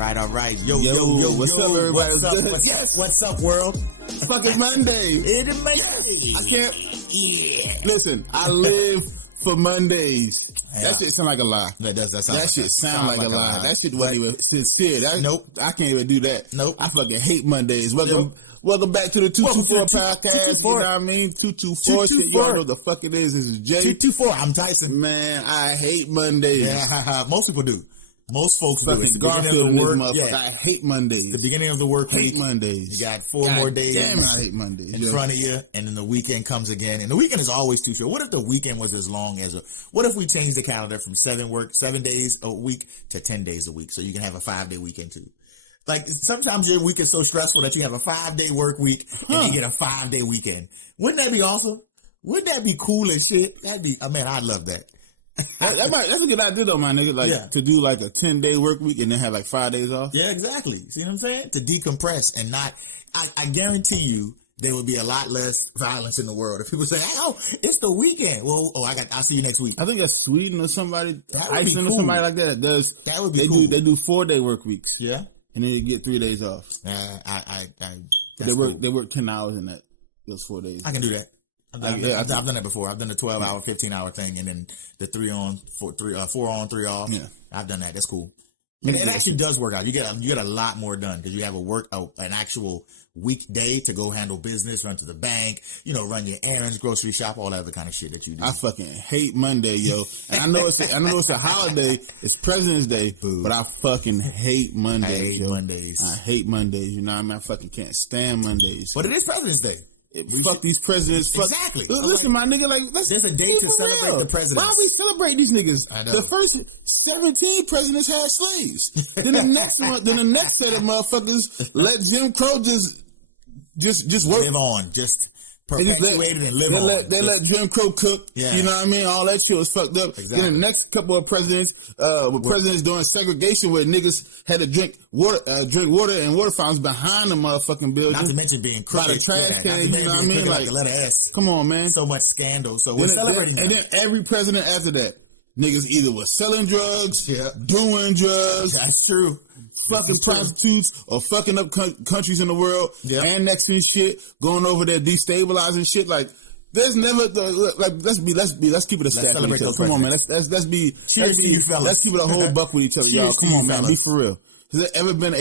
right. Yo. What's up, everybody? What's up, world? Fucking Monday. It is Monday. I can't. Yeah. Listen, I live for Mondays. Yeah. That shit sound like a lie. That shit sound like a lie. That shit wasn't even sincere. Nope. I can't even do that. Nope. I fucking hate Mondays. Welcome back to the 224 podcast. You know what I mean? 224 shit. You all know what the fuck it is. This is Jay. 224. I'm Tyson. Man, I hate Mondays. Yeah, most people do. Most folks do. Fucking Garfield in this motherfucker. Yeah. I hate Mondays. The beginning of the work week. Hate Mondays. You got four more days. Damn, I hate Mondays. In front of you, and then the weekend comes again. And the weekend is always too short. What if the weekend was as long as what if we changed the calendar from 7 days a week to 10 days a week, so you can have a 5-day weekend too? Like, sometimes your week is so stressful that you have a 5-day work week and you get a 5-day weekend. Wouldn't that be awesome? Wouldn't that be cool as shit? That'd be, man, I'd love that. That's a good idea though, my nigga. Like, to do like a 10-day work week and then have like 5 days off. Yeah, exactly. See what I'm saying? To decompress and not, I guarantee you there would be a lot less violence in the world if people say, "Oh, it's the weekend." Well, I'll see you next week. I think that's Sweden or somebody, Iceland cool. or somebody like that does. That would be cool. They do 4-day work weeks. Yeah. And then you get 3 days off. They work 10 hours in those 4 days. I can do that. I've done that before. I've done the 12-hour, 15-hour thing, and then the 4 on, 3 off. Yeah, I've done that. That's cool. And it actually does work out. You get a lot more done because you have an actual weekday to go handle business, run to the bank, run your errands, grocery shop, all that other kind of shit that you do. I fucking hate Monday, yo. And I know it's a holiday. It's President's Day, but I fucking hate Mondays. I hate Mondays. You know what I mean? I fucking can't stand Mondays. But it is President's Day. Fuck these presidents. Exactly. Listen, my nigga, like, there's a date to celebrate the presidents. Why we celebrate these niggas? I know. The first 17 presidents had slaves. Then the next set of motherfuckers let Jim Crow just work. Live on. Just perpetuated and live on. They let Jim Crow cook. Yeah. You know what I mean? All that shit was fucked up. Exactly. Then the next couple of presidents, presidents doing segregation where niggas had to drink water and water fountains behind the motherfucking building. Not to mention being crooked. By the trash can, you know what I mean? Like the letter S. Come on, man. So much scandal. So we're celebrating that. And then every president after that, niggas either was selling drugs, doing drugs. That's true. Fucking prostitutes or fucking up countries in the world, annexing shit, going over there destabilizing shit. Like, there's never let's keep it a stat with each other. Come on, man. Let's keep it a whole buck with each other, y'all. Come on, man. Be for real. Has there ever been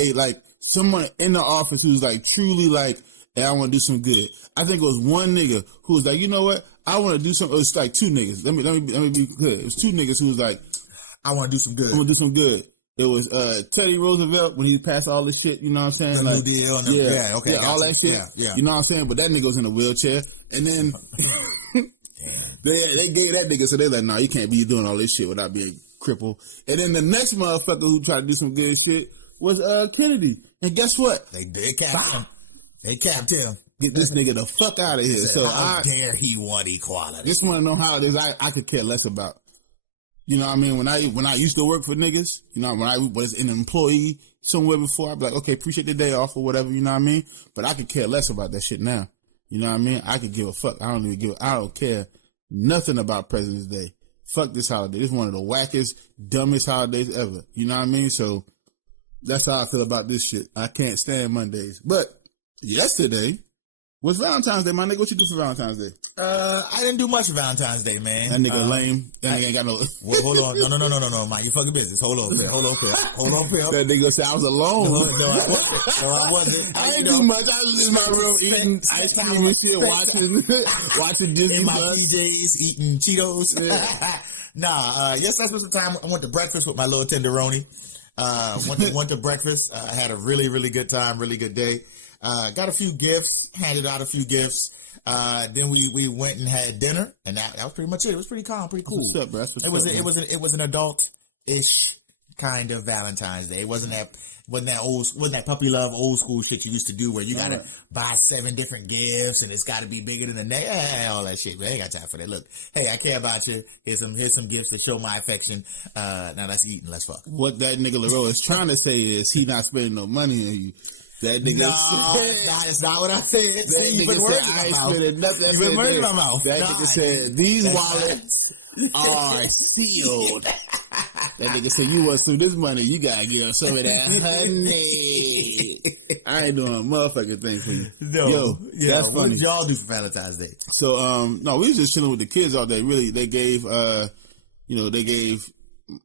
someone in the office who's like truly like, hey, I want to do some good? I think it was one nigga who was like, you know what? I want to do something. It was like two niggas. Let me be clear. It was two niggas who was like, I want to do some good. I want to do some good. It was Teddy Roosevelt when he passed all this shit, you know what I'm saying? The New Deal. All that shit. Yeah. You know what I'm saying? But that nigga was in a wheelchair. And then they gave that nigga, so they're like, nah, you can't be doing all this shit without being crippled. And then the next motherfucker who tried to do some good shit was Kennedy. And guess what? They capped him. They capped him. Get this nigga the fuck out of here. So how dare he want equality? Just want to know how it is. I could care less about. You know what I mean? When I used to work for niggas, when I was an employee somewhere before, I'd be like, okay, appreciate the day off or whatever, you know what I mean? But I could care less about that shit now. You know what I mean? I could give a fuck. I don't care nothing about President's Day. Fuck this holiday. This is one of the wackest, dumbest holidays ever. You know what I mean? So that's how I feel about this shit. I can't stand Mondays. But yesterday was Valentine's Day, my nigga. What you do for Valentine's Day? I didn't do much for Valentine's Day, man. That nigga lame. That nigga ain't got no. Well, hold on. No, mind your fucking business. Hold on, Phil. That nigga said I was alone. No, I wasn't. I didn't do much. I was in my room eating ice cream and shit, watching Disney in my Plus. PJs, eating Cheetos. Yeah. Yesterday was the time I went to breakfast with my little tenderoni. Went to breakfast. Had a really, really good time. Really good day. Got a few gifts, handed out a few gifts. Then we went and had dinner, and that was pretty much it. It was pretty calm, pretty cool. What's up, bro? It was an adult-ish kind of Valentine's Day. It wasn't that puppy love old school shit you used to do where you gotta buy 7 different gifts and it's gotta be bigger than the next. All that shit. Man, I ain't got time for that. Look, hey, I care about you. Here's some gifts to show my affection. Now let's eat and let's fuck. What that nigga Leroy is trying to say is he not spending no money on you. That nigga said, that's not what I said. That See, nigga said, I ain't spending nothing. You been words in my mouth. That nigga said, these wallets are sealed. That nigga said, you want some of this money, you gotta give some of that honey. I ain't doing a motherfucking thing for you. No. Yo, that's What funny. did y'all do for Valentine's Day? So, no, we was just chilling with the kids all day. Really, they gave, they gave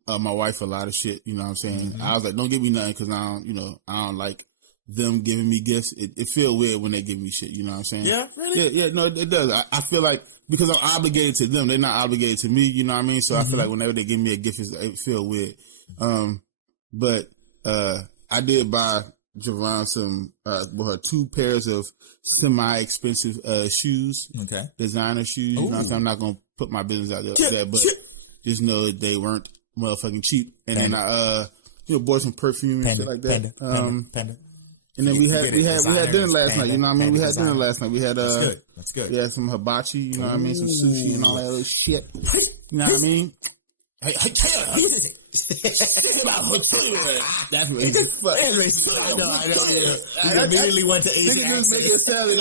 my wife a lot of shit. You know what I'm saying? Mm-hmm. I was like, don't give me nothing because I don't like them giving me gifts. It feel weird when they give me shit. You know what I'm saying? Yeah, really? Yeah, no, it does. I feel like because I'm obligated to them, they're not obligated to me. You know what I mean? So I feel like whenever they give me a gift, it feel weird. But I did buy Javon some, her 2 pairs of semi-expensive shoes. Okay. Designer shoes. You know what I'm saying? I'm not gonna put my business out there like that, but just know that they weren't motherfucking cheap. And then I bought some perfume and shit like that. Panda. And then we had dinner last night. You know what I mean? We had dinner last night. We had That's good. We had some hibachi. You know what I mean? Some sushi and all that other shit. You know what I mean? That's what it is. I know. Immediately went to Asian Nigga just make it sound like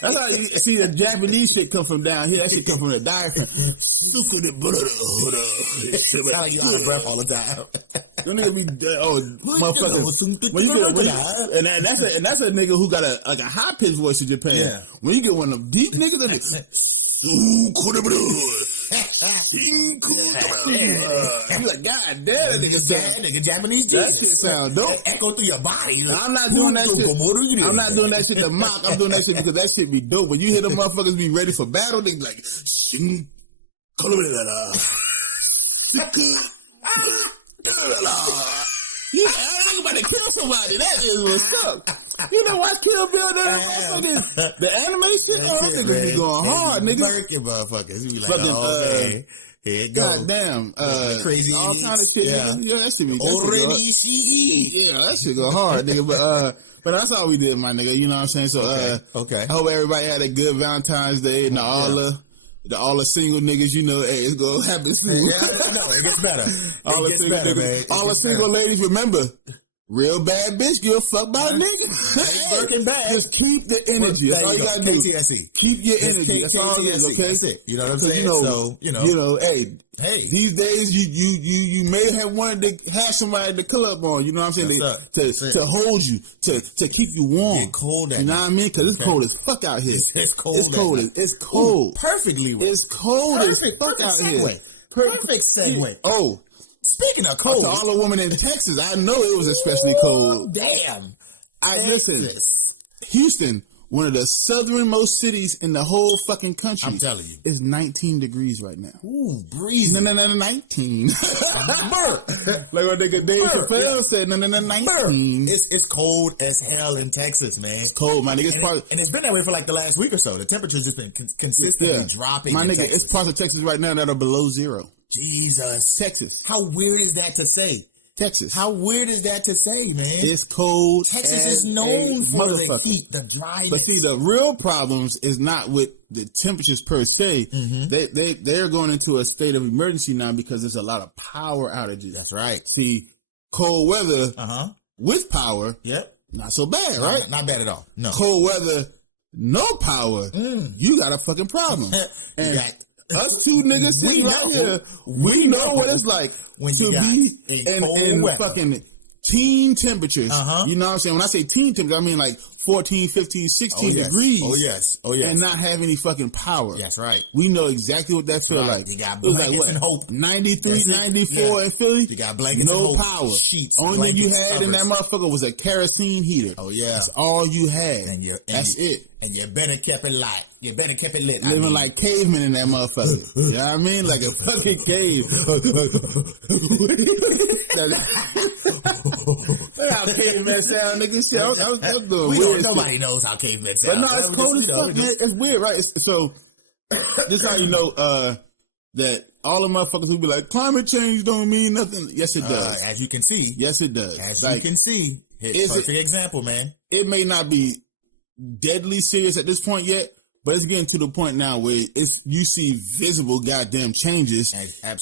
that's how you see the Japanese shit come from down here. That shit come from the diaphragm. Sound like you out of breath all the time. Them niggas be motherfuckers. When you get and that's a nigga who got a high pitched voice in Japan. Yeah. When you get one of them deep niggas, that you like, God damn, that nigga Japanese. That shit sound dope. Echo through your body. I'm not doing that shit. I'm not doing that shit to mock. I'm doing that shit because that shit be dope. When you hear them motherfuckers be ready for battle, they be like, you ain't about to kill somebody. That is what's up. You know, watch Kill Bill. The anime shit. Oh, that nigga be going hard, nigga. Working motherfuckers. You be like, okay. Here it goes. God damn. Crazy all kind of shit. Yeah, that shit be already CE. Yeah, that shit go hard, nigga. But that's all we did, my nigga. You know what I'm saying? So, okay. I hope everybody had a good Valentine's Day and all the single niggas, you know, hey, it's gonna happen soon. Yeah, no, it gets better. All the single ladies, remember, real bad bitch, give a fuck by a nigga. Working bad. Just keep the energy. That's all you gotta do. KTSE. Keep your energy. That's all it is, okay? That's it. You know what I'm saying? Hey, these days you may have wanted to have somebody to club on. You know what I'm saying? To hold you, to keep you warm. Get cold. You know what I mean? Because it's cold as fuck out here. It's cold. It's cold. Ooh, perfectly. It's cold as fuck out here. Perfect segue. Oh. Speaking of cold, to all the women in Texas, I know it was especially cold. Damn. Listen, Houston, one of the southernmost cities in the whole fucking country. I'm telling you. It's 19 degrees right now. Ooh, breezy. No, 19. Like what nigga Dave Chappelle said, 19. It's cold as hell in Texas, man. It's cold, my nigga. And it's been that way for like the last week or so. The temperature's just been consistently dropping. My nigga, Texas. it's parts of Texas right now that are below zero. Jesus. Texas. How weird is that to say? Texas. How weird is that to say, man? It's cold. Texas is known for the heat, the dryness. But see, the real problems is not with the temperatures per se. Mm-hmm. They're going into a state of emergency now because there's a lot of power outages. That's right. See, cold weather with power, not so bad, right? Not bad at all. No. Cold weather, no power, you got a fucking problem. And us two niggas sitting right here, we know what it's like when to be in fucking teen temperatures. You know what I'm saying? When I say teen temperatures, I mean like 14, 15, 16 degrees. Oh, yes. And not have any fucking power. That's right. We know exactly what that feels like. You got blankets and hope. 93, 94 in Philly? You got blankets and hope. No power. Sheets, only thing you had in that motherfucker was a kerosene heater. Oh, yeah. That's all you had. That's it. And you better keep it light. You better keep it lit. Living like cavemen in that motherfucker. You know what I mean? Like a fucking cave. That's how cavemen sound, nigga. Shit, I was doing weird. Nobody knows how cavemen sound. But no, it's cold as fuck, man. It's weird, right? So, this is how you know that all the motherfuckers who be like, climate change don't mean nothing. Yes, it does. As you can see. Yes, it does. As you can see. It's a perfect example, man. It may not be deadly serious at this point yet, but it's getting to the point now where you see visible goddamn changes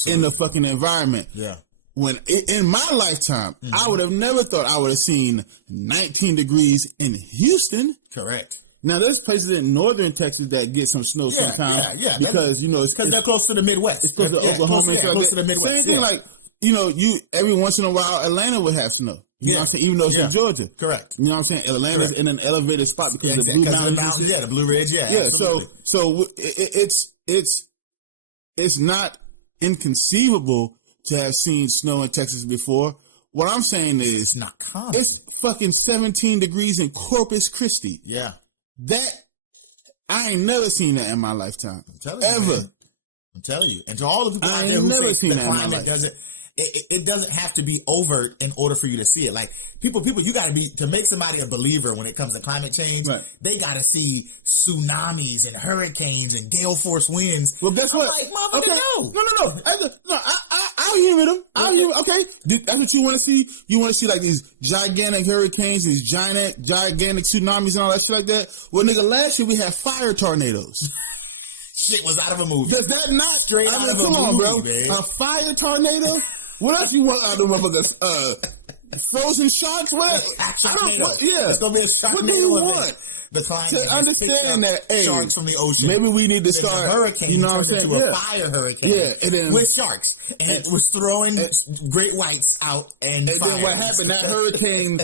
in the fucking environment. Yeah. When in my lifetime, I would have never thought I would have seen 19 degrees in Houston. Correct. Now, there's places in northern Texas that get some snow sometimes. Yeah. Because, because they're close to the Midwest. It's close to Oklahoma and stuff. Close to the Midwest. Same thing, like, every once in a while, Atlanta would have snow. You know what I'm saying? Even though it's in Georgia. Correct. You know what I'm saying? Atlanta's in an elevated spot because of the Blue Mountains. The Blue Ridge, So it's not inconceivable to have seen snow in Texas before. What I'm saying is, it's not common. It's fucking 17 degrees in Corpus Christi. Yeah. That, I ain't never seen that in my lifetime. I'm telling you. And to all the people out there who say the climate doesn't, it doesn't have to be overt in order for you to see it. Like, people, you gotta to make somebody a believer when it comes to climate change, they gotta see tsunamis and hurricanes and gale force winds. Well, guess what? Like, motherfucker, no. I'll hear them. Okay. That's what you want to see? You want to see like these gigantic hurricanes, these gigantic tsunamis and all that shit like that? Well, nigga, last year we had fire tornadoes. Shit was out of a movie. Does that not straight out of come a on, movie, bro? Man. A fire tornado? What else you want out of the motherfuckers? Frozen sharks? What? It's gonna be a sharknado. What do you want? The climate to understand that, sharks from the ocean. Maybe we need to start hurricane. You know what I'm saying? Into a fire hurricane. And then, with sharks, and it was throwing great whites out. And then what happened? That hurricane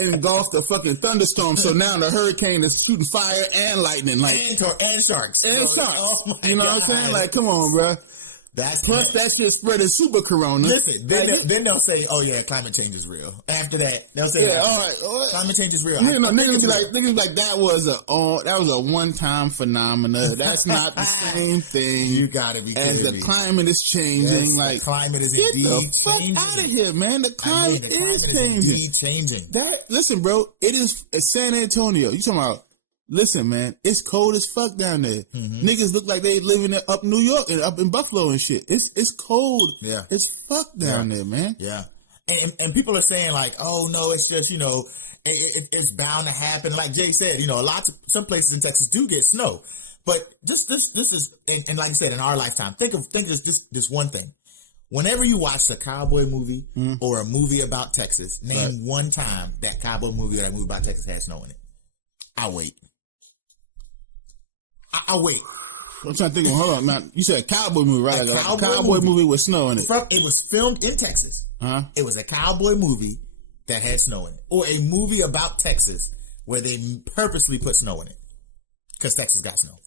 engulfed a fucking thunderstorm. So now the hurricane is shooting fire and lightning, like and sharks and sharks. Oh you know what I'm saying? Like, come on, bro. Plus, that shit spreading super corona. Listen, then they'll say, "Oh yeah, climate change is real." After that, they'll say, all right, climate change is real." Niggas be like, that was a one-time phenomena. That's not the same thing. You gotta be kidding me. As the climate is changing, the climate is indeed changing. Get the fuck out of here, man. The climate is changing. Listen, bro, it's San Antonio. You talking about? Listen, man, it's cold as fuck down there. Mm-hmm. Niggas look like they living up New York and up in Buffalo and shit. It's cold. Yeah. It's fuck down there, man. Yeah. And people are saying like, oh no, it's just, it's bound to happen. Like Jay said, some places in Texas do get snow. But this is, and like I said, in our lifetime, think of this one thing. Whenever you watch a cowboy movie or a movie about Texas, name one time that cowboy movie or that movie about Texas had snow in it. I'll wait. I'll wait. I'm trying to think. Hold on, man. You said a cowboy movie, right? A cowboy movie with snow in it. It was filmed in Texas. Huh? It was a cowboy movie that had snow in it, or a movie about Texas where they purposely put snow in it because Texas got snow.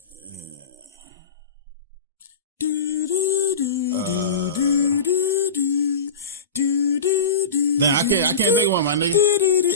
Nah, I can't think of one, my nigga.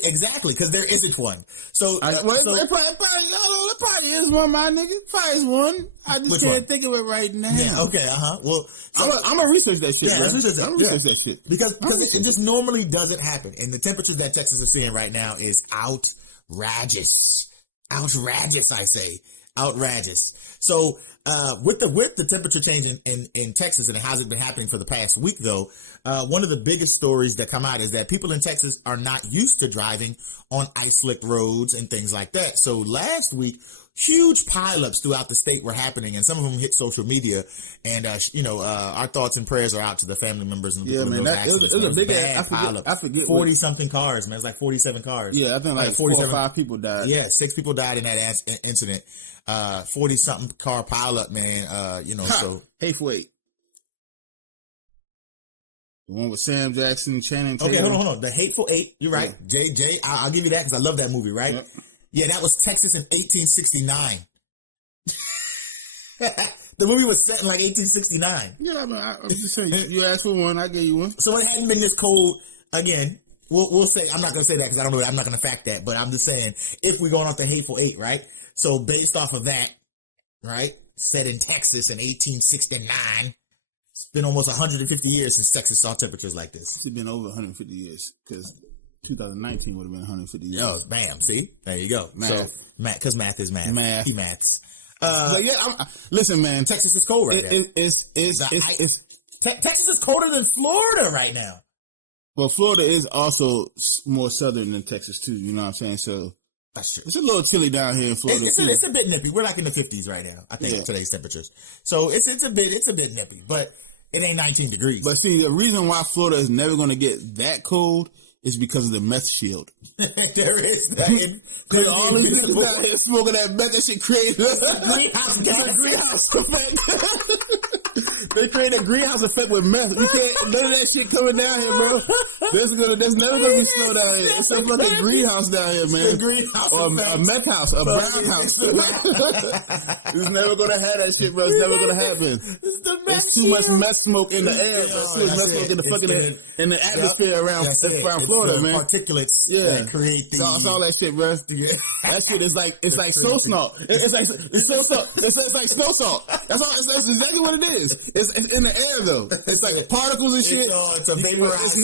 Exactly, because there isn't one. So, there probably is one, my nigga. Probably is one. I just can't think of it right now. Yeah, okay, Well, I'm gonna research that shit. Yeah, I'm research that shit because it just normally doesn't happen, and the temperatures that Texas is seeing right now is outrageous. Outrageous, I say, outrageous. So, with the temperature change in Texas, and it hasn't been happening for the past week, though, one of the biggest stories that come out is that people in Texas are not used to driving on ice-slick roads and things like that. So last week, huge pileups throughout the state were happening, and some of them hit social media. And our thoughts and prayers are out to the family members and the people in those accidents. It was a big pileup. I forget 40-something cars, man. It was like 47 cars. Yeah, I think like 4 or 5 people died. Yeah, 6 people died in that incident. 40-something car pileup, man. So Hateful Eight. The one with Sam Jackson, Channing Tatum. Okay, hold on. The Hateful Eight. You're right. Yeah. Jay, I'll give you that because I love that movie, right? Yep. Yeah, that was Texas in 1869. The movie was set in like 1869. Yeah, I'm just saying. You asked for one, I gave you one. So it hadn't been this cold again. We'll say, I'm not going to say that because I don't know. I'm not going to fact that, but I'm just saying if we're going off the Hateful Eight, right? So based off of that, right, set in Texas in 1869, it's been almost 150 years since Texas saw temperatures like this. It's been over 150 years because 2019 would have been 150 years. Oh, bam! See, there you go. Math. So, because math is math. Math. He maths. But yeah, listen, man. Texas is cold right now. Texas is colder than Florida right now. Well, Florida is also more southern than Texas too. You know what I'm saying? So that's true. It's a little chilly down here in Florida. It's a bit nippy. We're like in the 50s right now. I think today's temperatures. So it's a bit nippy, but it ain't 19 degrees. But see, the reason why Florida is never going to get that cold it's because of the meth shield. There is that. Because all these niggas out here smoking that meth, that shit created a greenhouse gas. greenhouse effect. They created a greenhouse effect with meth. You can't, none of that shit coming down here, bro. There's never gonna be snow down here. It's a fucking greenhouse down here, man. The greenhouse or effect. a meth house, a brown house. It's never gonna have that shit, bro. It's never gonna happen. There's too much meth smoke in the air. There's too much meth smoke in the fucking in the atmosphere around Florida, man. Particulates that create the... It's all that shit, bro. Yeah. That shit is like snow salt. It's like snow salt. It's like snow salt. That's exactly what it is. It's in the air though. It's like particles and shit. It's a vaporized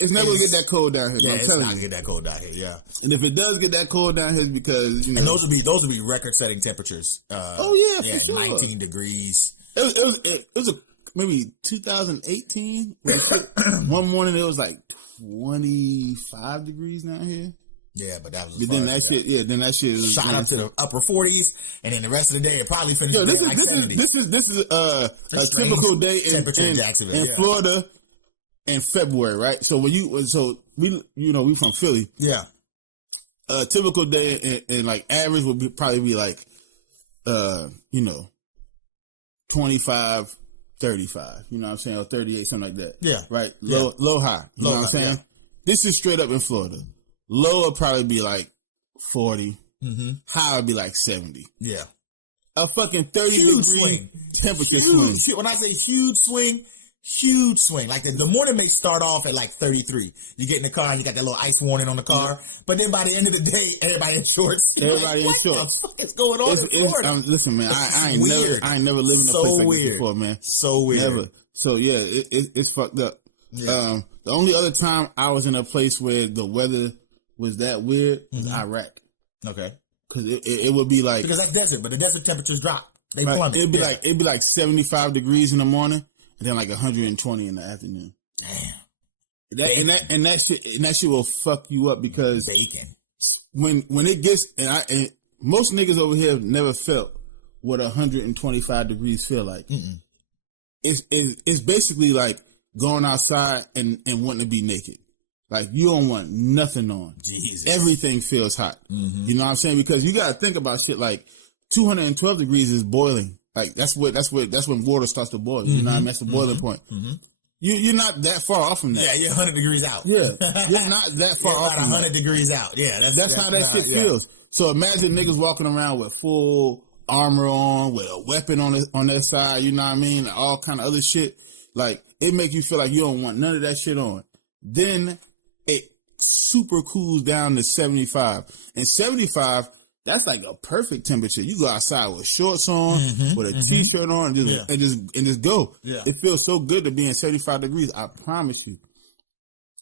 It's never gonna get that cold down here. Yeah, I'm it's telling not you. gonna get that cold down here. Yeah, and if it does get that cold down here, it's because and those would be record-setting temperatures. For sure. 19 degrees. It was maybe 2018. One morning it was like 25 degrees down here. Yeah, but that was. But then that shit was shot up to the upper 40s, and then the rest of the day it probably finished. Yo, this is a typical day in Florida in February, right? So we from Philly. Yeah. A typical day and like average would probably be like 25, 35, you know what I'm saying, or 38, something like that. Yeah. Right? Low high. You know what I'm saying? Yeah. This is straight up in Florida. Low would probably be like 40. Mm-hmm. High would be like 70. Yeah. A fucking 30 huge degree swing. Temperature swing. When I say huge swing. Like the morning may start off at like 33. You get in the car and you got that little ice warning on the car. Yeah. But then by the end of the day, everybody in shorts. Everybody in shorts. What the fuck is going on in Florida? Listen, man, I ain't never lived in a place like this before, man. So weird. Never. So yeah, it's fucked up. Yeah. The only other time I was in a place where the weather was that weird was Iraq. Okay. Because it would be like, because that's desert, but the desert temperatures drop. They plummet. It'd be like 75 degrees in the morning and then like 120 in the afternoon. Damn. And that shit will fuck you up because bacon. When it gets and most niggas over here have never felt what 125 degrees feel like. Mm-mm. It's basically like going outside and wanting to be naked. Like, you don't want nothing on. Jesus. Everything feels hot. Mm-hmm. You know what I'm saying? Because you got to think about shit like 212 degrees is boiling. Like, that's when water starts to boil. You know what I mean? That's the boiling point. Mm-hmm. You're not that far off from that. Yeah, you're 100 degrees out. Yeah, you're not that far off from 100 degrees out. Yeah, that's how that shit feels. So imagine niggas walking around with full armor on, with a weapon on their side, you know what I mean? All kind of other shit. Like, it make you feel like you don't want none of that shit on. Then it super cools down to 75. And 75, that's like a perfect temperature. You go outside with shorts on, with a t-shirt on, and just go. Yeah. It feels so good to be in 75 degrees. I promise you.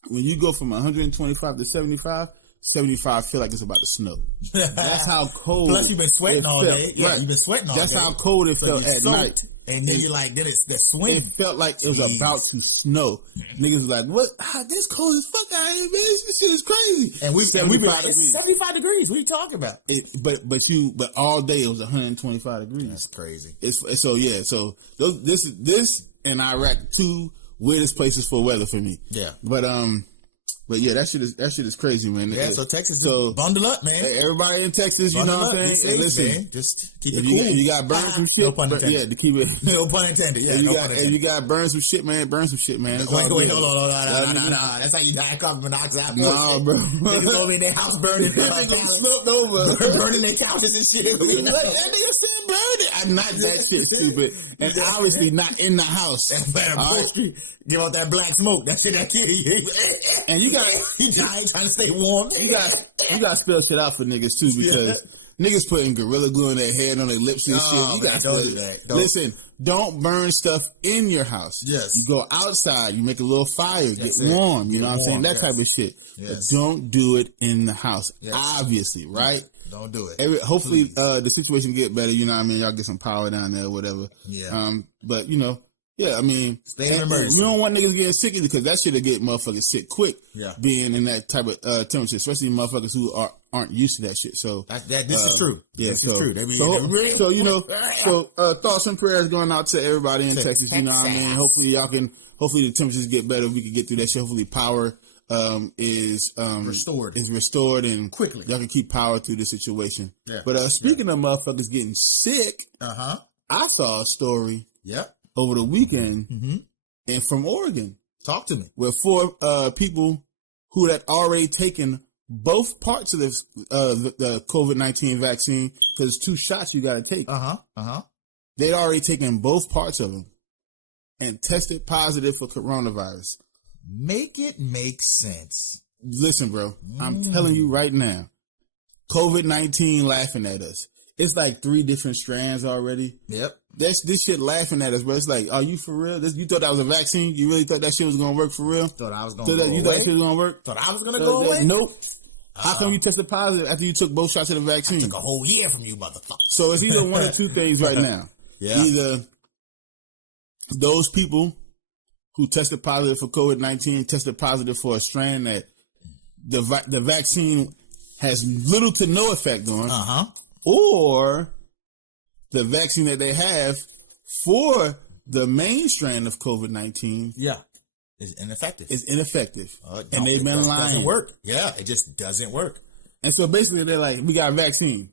When you go from 125 to 75 feel like it's about to snow. That's how cold. Plus, you've been sweating all day. Yeah, right. You've been sweating all day. That's how cold it felt at night. And then you're like, then it's the swing. It felt like it was about to snow. Niggas was like, what? This cold as fuck out here, man. This shit is crazy. And we've been 75 degrees. What are you talking about? But all day it was 125 degrees. That's crazy. So this and Iraq, two weirdest places for weather for me. Yeah. But yeah, that shit is crazy, man. Yeah, so Texas, just bundle up, man. Everybody in Texas, you know what I'm saying? And listen, man. Just keep it cool. You got to burn some shit. No pun intended. Yeah, to keep it. No pun intended. Yeah, if you got to burn some shit, man, burn some shit, man. Wait, no. That's how you die of carbon monoxide. Nah, bro. Niggas over in their house burning. They gonna slipped over. Burning their couches and shit. Like, that nigga said burn it. I'm not that shit stupid. And obviously not in the house. Give out that black smoke. That shit that kill you. And you got trying to stay warm. You got to spell shit out for niggas too, because niggas putting Gorilla Glue in their head, on their lips and shit. You got to do that. Listen, don't burn stuff in your house. Yes. You go outside, you make a little fire, get warm. You know what I'm saying? That type of shit. Yes. But don't do it in the house. Yes. Obviously, right? Don't do it. Hopefully, the situation get better. You know what I mean? Y'all get some power down there or whatever. Yeah. But you know. Yeah, I mean, stay in emergency. We don't want niggas getting sick because that shit'll get motherfuckers sick quick. Yeah, being in that type of temperature, especially motherfuckers who aren't used to that shit. So this is true. Yeah, this is true. So you know, thoughts and prayers going out to everybody in Texas. You know what I mean? Hopefully the temperatures get better. We can get through that shit. Hopefully power is restored and quickly. Y'all can keep power through the situation. Yeah. But speaking of motherfuckers getting sick, I saw a story over the weekend and from Oregon. Talk to me. Where 4 people who had already taken both parts of this the COVID-19 vaccine, because 2 shots you got to take. They'd already taken both parts of them and tested positive for coronavirus. Make it make sense. Listen, bro, I'm telling you right now, COVID-19 laughing at us. It's like 3 different strands already. Yep. This shit laughing at us, bro. It's like, are you for real? You thought that was a vaccine? You really thought that shit was going to work for real? Thought I was going to go away? You thought that shit was going to work? Thought I was going to go away? Nope. How come you tested positive after you took both shots of the vaccine? I took a whole year from you, motherfucker. So it's either one or 2 things right now. Either those people who tested positive for COVID-19 tested positive for a strain that the vaccine has little to no effect on, or the vaccine that they have for the main strain of COVID-19 is ineffective. And they've been lying. Doesn't work. Yeah, it just doesn't work. And so basically they're like, we got a vaccine.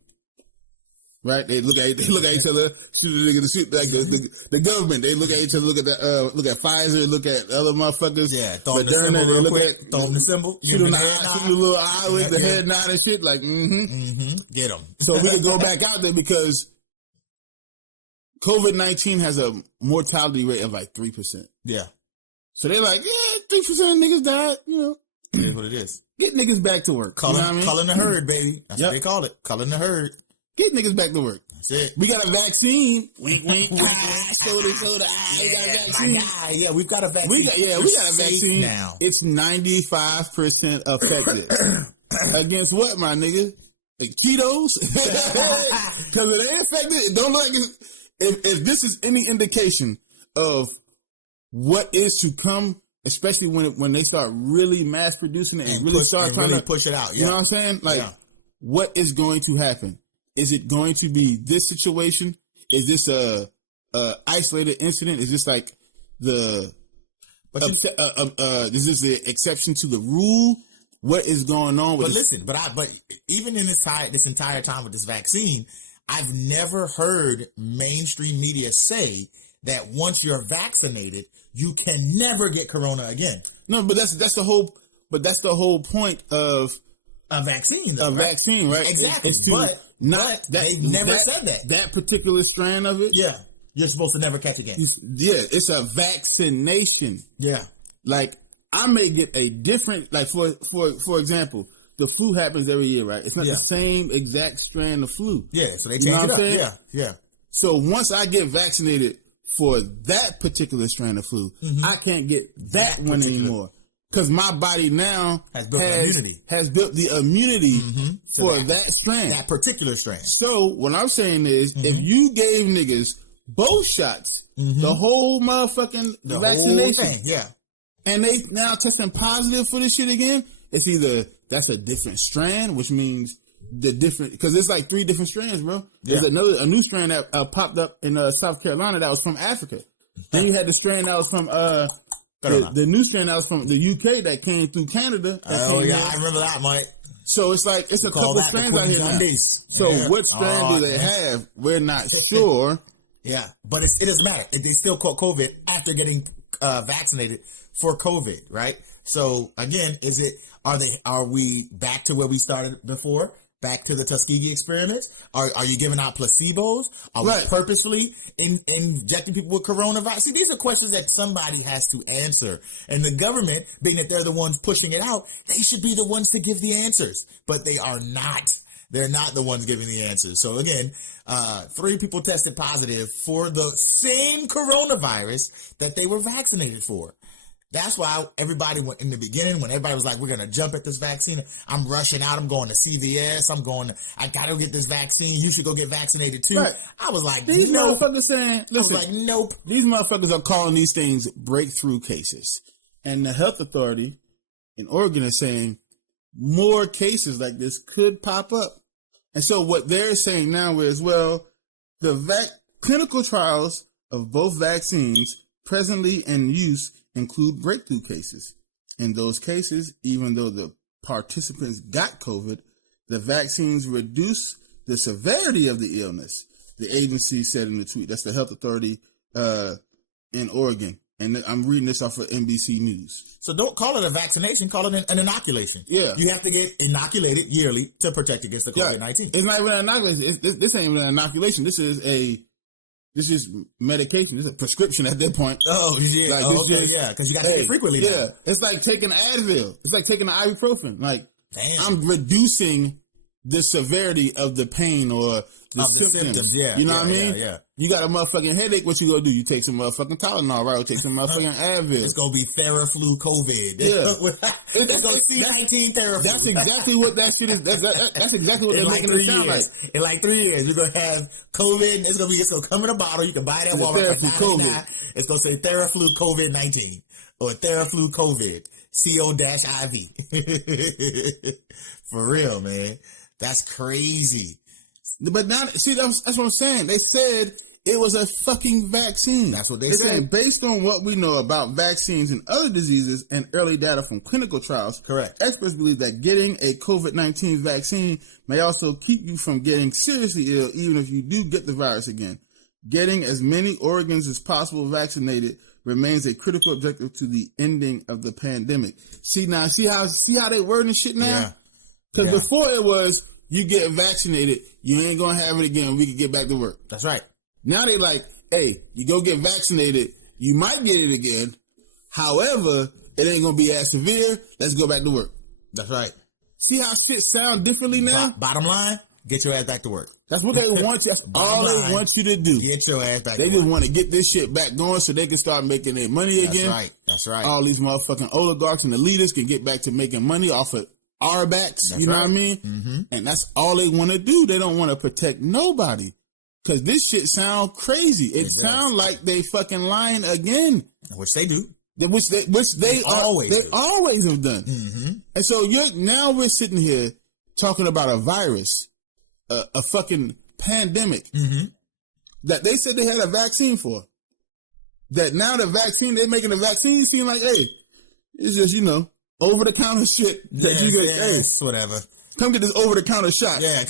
Right? They look at each other, shoot like the government. They look at each other, look at Pfizer, look at other motherfuckers. Yeah, throw them the symbol real quick. Throw them the symbol. Shoot them the little eye with the head nod and shit. Like, Get them. So we can go back out there because COVID-19 has a mortality rate of like 3%. Yeah. So they're like, 3% of niggas died, you know. It is what it is. Get niggas back to work. Culling the herd, baby. That's what they call it. Culling the herd. Get niggas back to work. That's it. We got a vaccine. Wink, wink. Soda. We got a vaccine. Yeah, we've got a vaccine. We got a vaccine now. It's 95% effective. Against what, my nigga? Like Cheetos? Because it ain't effective. It don't look like it's, if this is any indication of what is to come, especially when they start really mass producing it and really start trying to push it out. Yeah. You know what I'm saying? Like, what is going to happen? Is it going to be this situation? Is this a isolated incident? Is this like is this the exception to the rule? What is going on with this? But even in this entire time with this vaccine, I've never heard mainstream media say that once you're vaccinated, you can never get corona again. No, but that's the whole point of a vaccine, though, vaccine, right? Exactly. But they've never said that. That particular strand of it? Yeah. You're supposed to never catch again. Yeah, it's a vaccination. Yeah. Like, I may get a different, like, for example, the flu happens every year, right? It's not the same exact strand of flu. Yeah, so they change it up. Yeah. So once I get vaccinated for that particular strand of flu, I can't get that one anymore. Because my body now has built the immunity for that strand. That particular strand. So what I'm saying is, if you gave niggas both shots, the whole motherfucking vaccination, whole thing, and they now testing positive for this shit again, it's either that's a different strand, which means because there's like 3 different strands, bro. There's a new strand that popped up in South Carolina that was from Africa. Then you had the strand that was from the new strand that was from the UK that came through Canada. Oh yeah, I remember that, Mike. So it's like it's a couple strands out here now. So what strand do they have? We're not sure. Yeah, but it doesn't matter. They still caught COVID after getting vaccinated for COVID, right? So again, are we back to where we started before? Back to the Tuskegee experiments? Are you giving out placebos? Are we purposefully injecting people with coronavirus? See, these are questions that somebody has to answer. And the government, being that they're the ones pushing it out, they should be the ones to give the answers. But they are not. They're not the ones giving the answers. So again, 3 people tested positive for the same coronavirus that they were vaccinated for. That's why everybody went in the beginning, when everybody was like, we're going to jump at this vaccine. I'm rushing out. I'm going to CVS. I got to get this vaccine. You should go get vaccinated too. Right. I was like, these motherfuckers saying, listen, I was like, nope. These motherfuckers are calling these things breakthrough cases. And the health authority in Oregon is saying more cases like this could pop up. And so what they're saying now is, well, the clinical trials of both vaccines presently in use include breakthrough cases. In those cases, even though the participants got COVID, the vaccines reduce the severity of the illness, the agency said in the tweet. That's the health authority in Oregon. And I'm reading this off of NBC News. So don't call it a vaccination, call it an inoculation. Yeah. You have to get inoculated yearly to protect against the COVID-19. It's not even an inoculation. This ain't even an inoculation. This is medication. This is a prescription at that point. Oh, yeah. Yeah, because you got to take it frequently now. Yeah. It's like taking Advil. It's like taking an ibuprofen. Like, damn. I'm reducing the severity of the pain or the symptoms. Yeah. You know what I mean? Yeah. You got a motherfucking headache, what you gonna do? You take some motherfucking Tylenol, right? Or take some motherfucking Advil. It's gonna be Theraflu COVID. Yeah. It's gonna C-19 Theraflu. That's exactly what that shit is. That's exactly what they're making it sound like. In like 3 years, you're gonna have COVID. It's gonna come in a bottle. You can buy it at Walmart for $9.99. It's gonna say Theraflu COVID-19 or Theraflu COVID CO-IV. For real, man. That's crazy. But now, see, that's what I'm saying. They said it was a fucking vaccine. That's what they said. Saying, based on what we know about vaccines and other diseases and early data from clinical trials, correct, experts believe that getting a COVID-19 vaccine may also keep you from getting seriously ill, even if you do get the virus again. Getting as many Oregons as possible vaccinated remains a critical objective to the ending of the pandemic. See how they wording shit now? Because before it was, you get vaccinated, you ain't gonna have it again, we can get back to work. That's right. Now they like, hey, you go get vaccinated, you might get it again. However, it ain't gonna be as severe. Let's go back to work. That's right. See how shit sound differently now? Bottom line, get your ass back to work. That's what they want you. That's all they want you to do. Get your ass back to work. They just want to get this shit back going so they can start making their money again. That's right. That's right. All these motherfucking oligarchs and the leaders can get back to making money off of our backs. That's you know what I mean? Mm-hmm. And that's all they want to do. They don't want to protect nobody. Because this shit sound crazy. It sound like they fucking lying again. Which they do. Which they always have done. Mm-hmm. And so now we're sitting here talking about a virus, a fucking pandemic that they said they had a vaccine for. That now the vaccine, they're making the vaccine seem like, hey, it's just, over the counter shit that you get, hey, whatever. Come get this over the counter shot. Yeah.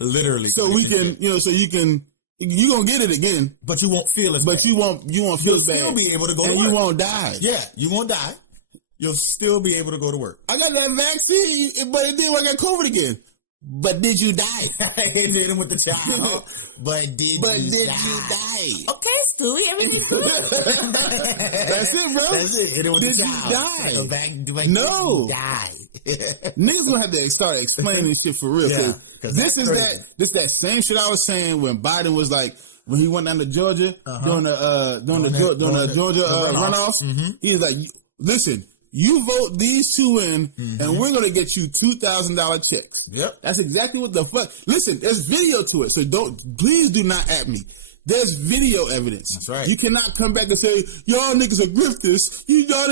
Literally. So we can, you're gonna get it again. But you won't feel as bad. But you won't feel You'll bad. still be able to go to work. And you won't die. Yeah, you won't die. You'll still be able to go to work. I got that vaccine, but it did when I got COVID again. But did you die? Hit him with the child. But did you die? Okay, Stewie, everything's good. That's it, bro. That's it. Hit him with the child. Die? No. Die. Niggas gonna have to start explaining this shit for real. Yeah, this is that same shit I was saying when Biden was like, when he went down to Georgia during the Georgia runoff. Mm-hmm. He was like, listen, you vote these two in, and we're gonna get you $2,000 checks. Yep, that's exactly what the fuck. Listen, there's video to it, so please do not at me. There's video evidence. That's right. You cannot come back and say y'all niggas are grifters. Y'all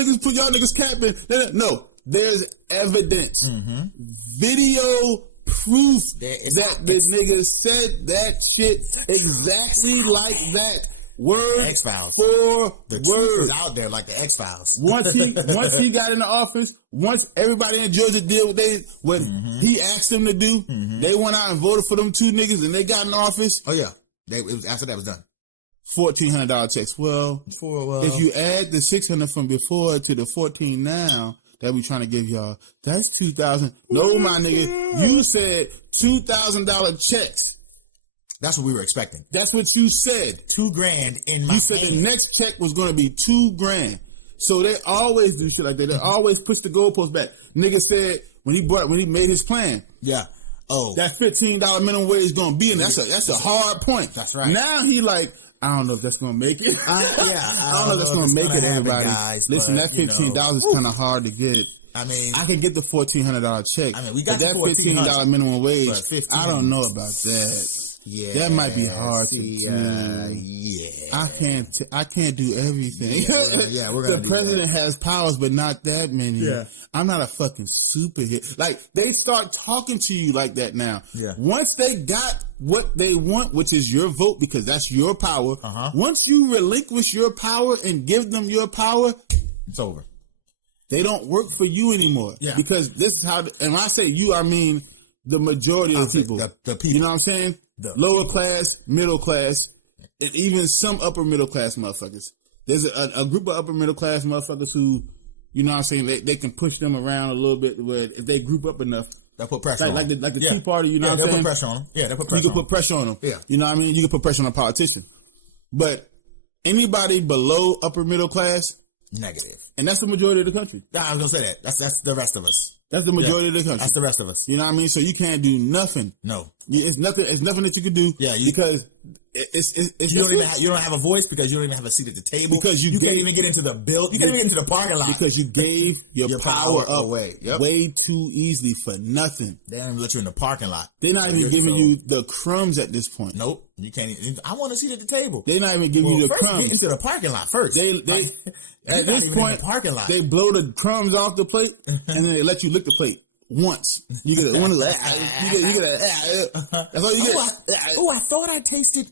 niggas capping. No, there's evidence, video proof that the niggas said that shit exactly like that. Word X-Files. For the word is out there like the X-Files. once he got in the office, once everybody in Georgia did what he asked them to do, they went out and voted for them two niggas, and they got in office. Oh yeah, after that was done. $1,400 checks. Well, if you add the $600 from before to the $1,400 now that we trying to give y'all, that's $2,000. No, my nigga, you said $2,000 checks. That's what we were expecting. That's what you said. $2,000 in my You said the next check was going to be $2,000. So they always do shit like that. They always push the goalpost back. Nigga said when he made his plan. Yeah. Oh. That $15 minimum wage is going to be in. That's a hard point. That's right. Now he like, I don't know if that's going to make it. I don't know if that's going to make it, everybody. Guys, listen, that $15 is kind of hard to get. I mean, I can get the $1,400 check. I mean, we got that $15 minimum wage. I don't know about that. Yeah, that might be hard to do. Yeah, I can't do everything. Yeah, we're gonna the president has powers, but not that many. Yeah, I'm not a fucking superhero. Like they start talking to you like that now. Yeah. Once they got what they want, which is your vote, because that's your power. Once you relinquish your power and give them your power, it's over. they don't work for you anymore. Yeah. Because this is how, and when I say you, I mean the majority of the people. The people. You know what I'm saying? The lower class, middle class, and even some upper middle class motherfuckers. There's a group of upper middle class motherfuckers who, you know what I'm saying, they can push them around a little bit where if they group up enough. They'll put pressure on them. Like the Tea Party, you know what I'm saying? They'll put pressure on them. Yeah, they'll put pressure on them. You can put pressure on them. Yeah. You know what I mean? You can put pressure on a politician. But anybody below upper middle class, negative. And that's the majority of the country. I was gonna say that. That's the rest of us. That's the majority of the country. That's the rest of us. You know what I mean? So you can't do nothing. No. It's nothing that you can do. Yeah, because it's you don't have a voice because you don't even have a seat at the table. Because you can't even get into the build. You can't even get into the parking lot. Because you gave your power up away. Yep. way too easily for nothing. They don't even let you in the parking lot. They're not even giving you the crumbs at this point. Nope. You can't even, I want a seat at the table. They're not even giving you the crumbs. Get into the parking lot first. At this point, parking lot. They blow the crumbs off the plate and then they let you lick the plate once. You get one. You get that's all you get. I thought I tasted.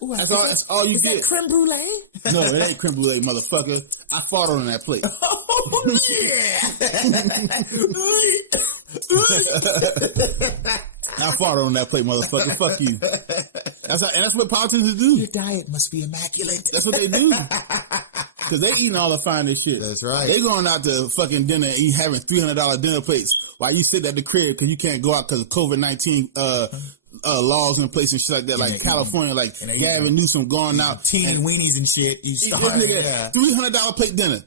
That's all you get. Is that creme brulee? No, it ain't creme brulee, motherfucker. I fought on that plate. Oh yeah. I fought on that plate, motherfucker. Fuck you. That's what politicians do. Your diet must be immaculate. That's what they do. Because they eating all the finest shit. That's right. They going out to fucking dinner and having $300 dinner plates while you sit at the crib because you can't go out because of COVID-19 laws in place and shit like that. Like California, like Gavin Newsom going out. Teen and weenies and shit. This nigga, $300 plate dinner.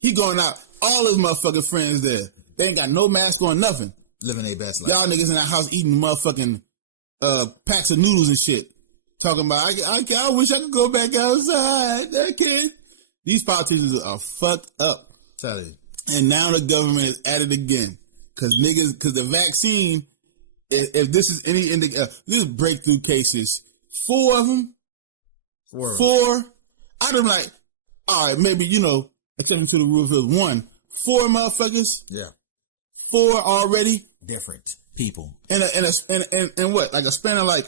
He going out. All his motherfucking friends there. They ain't got no mask on, nothing. Living their best life. Y'all niggas in that house eating motherfucking packs of noodles and shit. Talking about, I wish I could go back outside. I can't. These politicians are fucked up. Tell you. And now the government is at it again. Because the vaccine, if this is any this is breakthrough cases. 4 of them. 4. I'd have like, all right, maybe, exception to the rule if it was 1. 4 motherfuckers. Yeah. 4 already. Different people. And what? Like a span of like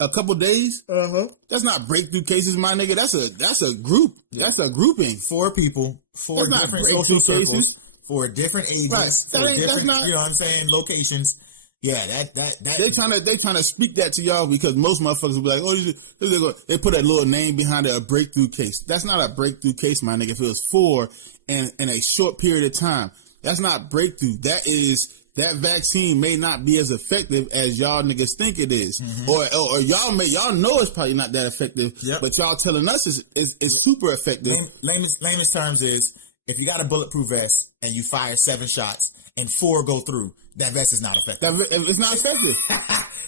a couple days? Uh-huh. That's not breakthrough cases, my nigga. That's a group. Yeah. That's a grouping. 4 people, 4 different social circles, 4 different ages, right. That's not, you know what I'm saying, locations. Yeah, that they trying to speak that to y'all because most motherfuckers will be like, oh, they put a little name behind it, a breakthrough case. That's not a breakthrough case, my nigga. If it was 4 in a short period of time, that's not breakthrough. That vaccine may not be as effective as y'all niggas think it is. Mm-hmm. Or y'all know it's probably not that effective, yep. But y'all telling us it's super effective. Lamest terms is, if you got a bulletproof vest and you fire 7 shots and 4 go through, that vest is not effective. It's not effective.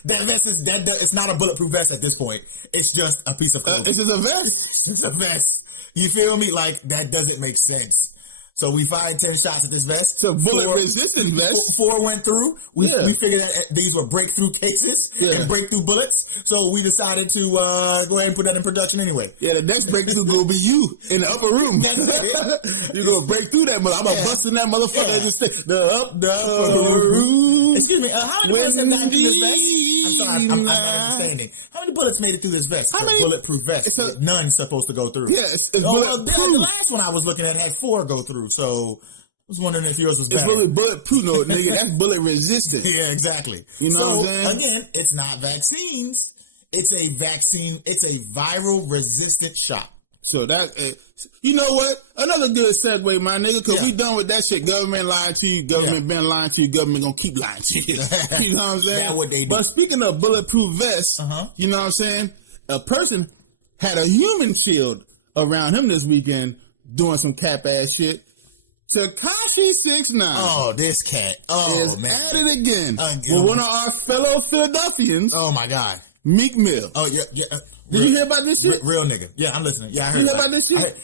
That vest it's not a bulletproof vest at this point. It's just a piece of clothing. It's just a vest. It's a vest. You feel me? Like, that doesn't make sense. So we fired 10 shots at this vest. It's a bullet-resistant vest. 4 went through. We figured that these were breakthrough cases and breakthrough bullets. So we decided to go ahead and put that in production anyway. Yeah, the next breakthrough will be you in the upper room. You're going to break through that motherfucker. I'm going to bust in that motherfucker and just say, the upper room. Excuse me, how many bullets have gotten through this vest? I'm sorry, I'm not understanding. How many bullets made it through this vest? It's a bulletproof vest. None supposed to go through. Yeah, it's bulletproof. The last one I was looking at had 4 go through. So I was wondering if yours was better. It's bulletproof, no, nigga. That's bullet resistant. Yeah, exactly. You know what I'm saying? Again, it's not vaccines. It's a vaccine. It's a viral resistant shot. So you know what? Another good segue, my nigga, because we done with that shit. Government lying to you. Government been lying to you. Government gonna keep lying to you. You know what I'm saying? That's what they do. But speaking of bulletproof vests, you know what I'm saying? A person had a human shield around him this weekend doing some cap ass shit. Tekashi 6ix9ine. Oh, this cat. Oh, is man. at it again with one of our fellow Philadelphians. Oh, my God. Meek Mill. Oh, yeah. Did you hear about this shit? Real nigga. Yeah, I'm listening. Yeah, I heard. You hear about this shit?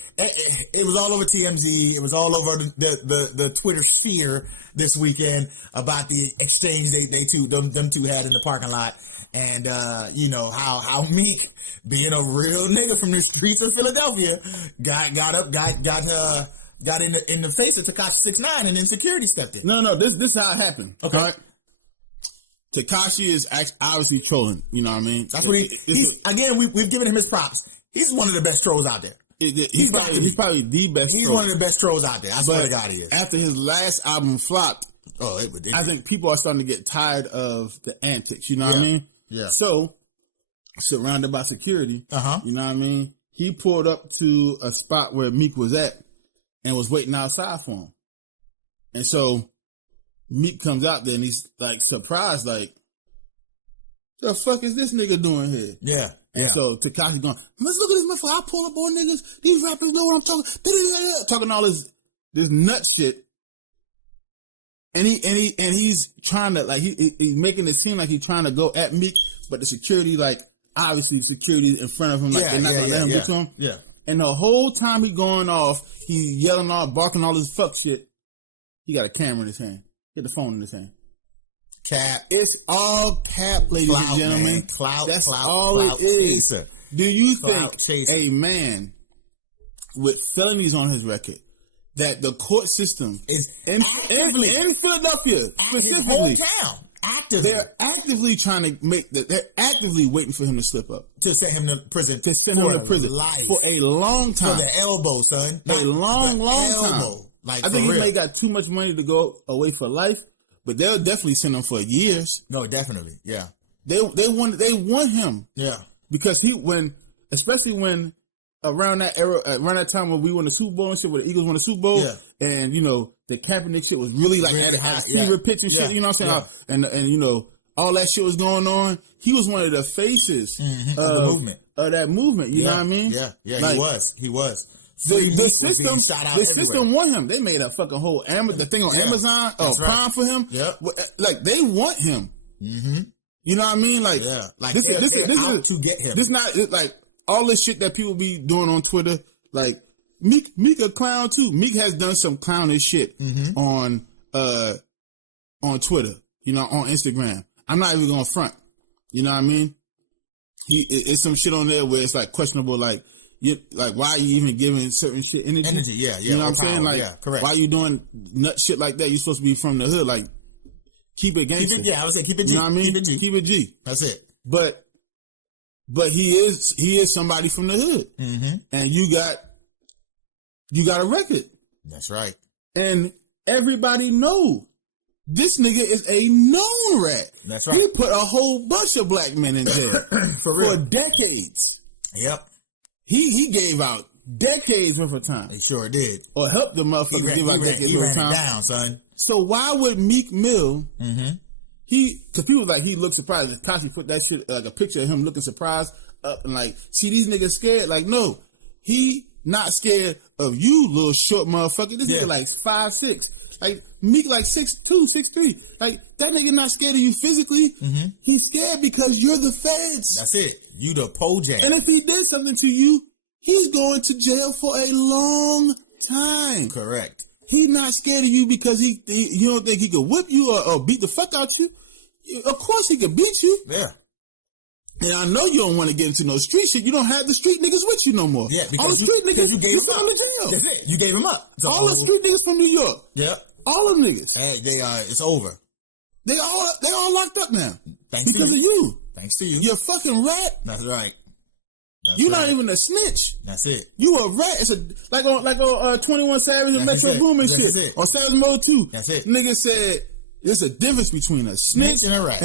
It was all over TMZ. It was all over the Twitter sphere this weekend about the exchange them two had in the parking lot. And, how Meek, being a real nigga from the streets of Philadelphia, got in the face of Tekashi 6ix9ine and then security stepped in. No, this is how it happened. Okay. All right? Tekashi is obviously trolling. You know what I mean? That's what again, we've given him his props. He's one of the best trolls out there. He's probably the best. He's troll. one of the best trolls out there. I swear to God, he is. After his last album flopped, I think people are starting to get tired of the antics. You know what I mean? Yeah. So, surrounded by security, you know what I mean? He pulled up to a spot where Meek was at and was waiting outside for him. And so Meek comes out there and he's like surprised, like, the fuck is this nigga doing here? Yeah. And so Tekashi going, let's look at this motherfucker. I pull up on niggas. These rappers know what I'm talking. Talking all this nut shit. And he's trying to, like, he's making it seem like he's trying to go at Meek, but the security, like, obviously security in front of him, like, they're not gonna let him get to him. Yeah. And the whole time he going off, he yelling off, barking all this fuck shit. He got a camera in his hand. He had the phone in his hand. Cap. It's all cap, ladies and gentlemen. Man. That's all it is. Chaser. Do you think a man with felonies on his record, that the court system is in Philadelphia specifically, they're actively trying to they're actively waiting for him to slip up, to send him to prison, life. For a long time, for the elbow, son, a long time. Like, I think he may got too much money to go away for life, but they'll definitely send him for years. No, definitely, yeah. They want him, yeah, because especially when around that era, around that time when we won the Super Bowl and shit, where the Eagles won the Super Bowl, and you know the Kaepernick shit was really like at a fever pitch and shit. You know what I'm saying? And you know all that shit was going on. He was one of the faces of the movement, of that movement. You know what I mean? Yeah, like, he was. The system want him. They made a fucking whole the thing on Amazon Prime for him. Yeah, like they want him. Mm-hmm. You know what I mean? Like, like this they're out is to get him. This not like all this shit that people be doing on Twitter. Like Meek a clown too. Meek has done some clownish shit on Twitter. You know, on Instagram. I'm not even gonna front. You know what I mean? It's some shit on there where it's like questionable, like. Why are you even giving certain shit energy? Yeah. You know what I'm saying? Like, correct. Why are you doing nut shit like that? You're supposed to be from the hood. Like, keep it gangster. I would say keep it G. You know what I mean? Keep it G. That's it. But he is somebody from the hood, and you got a record. That's right. And everybody know this nigga is a known rat. That's right. He put a whole bunch of black men in jail for decades. Yep. He gave out decades worth of time. He sure did. Or helped the motherfucker give out decades worth of time. He ran it down, son. So why would Meek Mill, because people like, he looked surprised. Tekashi put that shit, like a picture of him looking surprised up and like, see these niggas scared? Like, no, he not scared of you, little short motherfucker. This nigga like 5'6". Like, Meek like 6'2", 6'3". Like, that nigga not scared of you physically. He's scared because you're the feds. That's it. You the Pojam. And if he did something to you, he's going to jail for a long time. Correct. He's not scared of you because you don't think he could whip you or beat the fuck out you. Of course he could beat you. Yeah. And I know you don't want to get into no street shit. You don't have the street niggas with you no more. Yeah, because all the street niggas, you gave him up. To jail. That's it. You gave him up. All the street niggas from New York. Yeah. All them niggas. Hey, it's over. They all locked up now. Thanks because to of you. Thanks to you. You're a fucking rat. That's right. You're not even a snitch. That's it. You a rat. It's like on 21 Savage and Metro Boomin shit. On Savage Mode 2. That's it. Nigga said there's a difference between a snitch and a rat.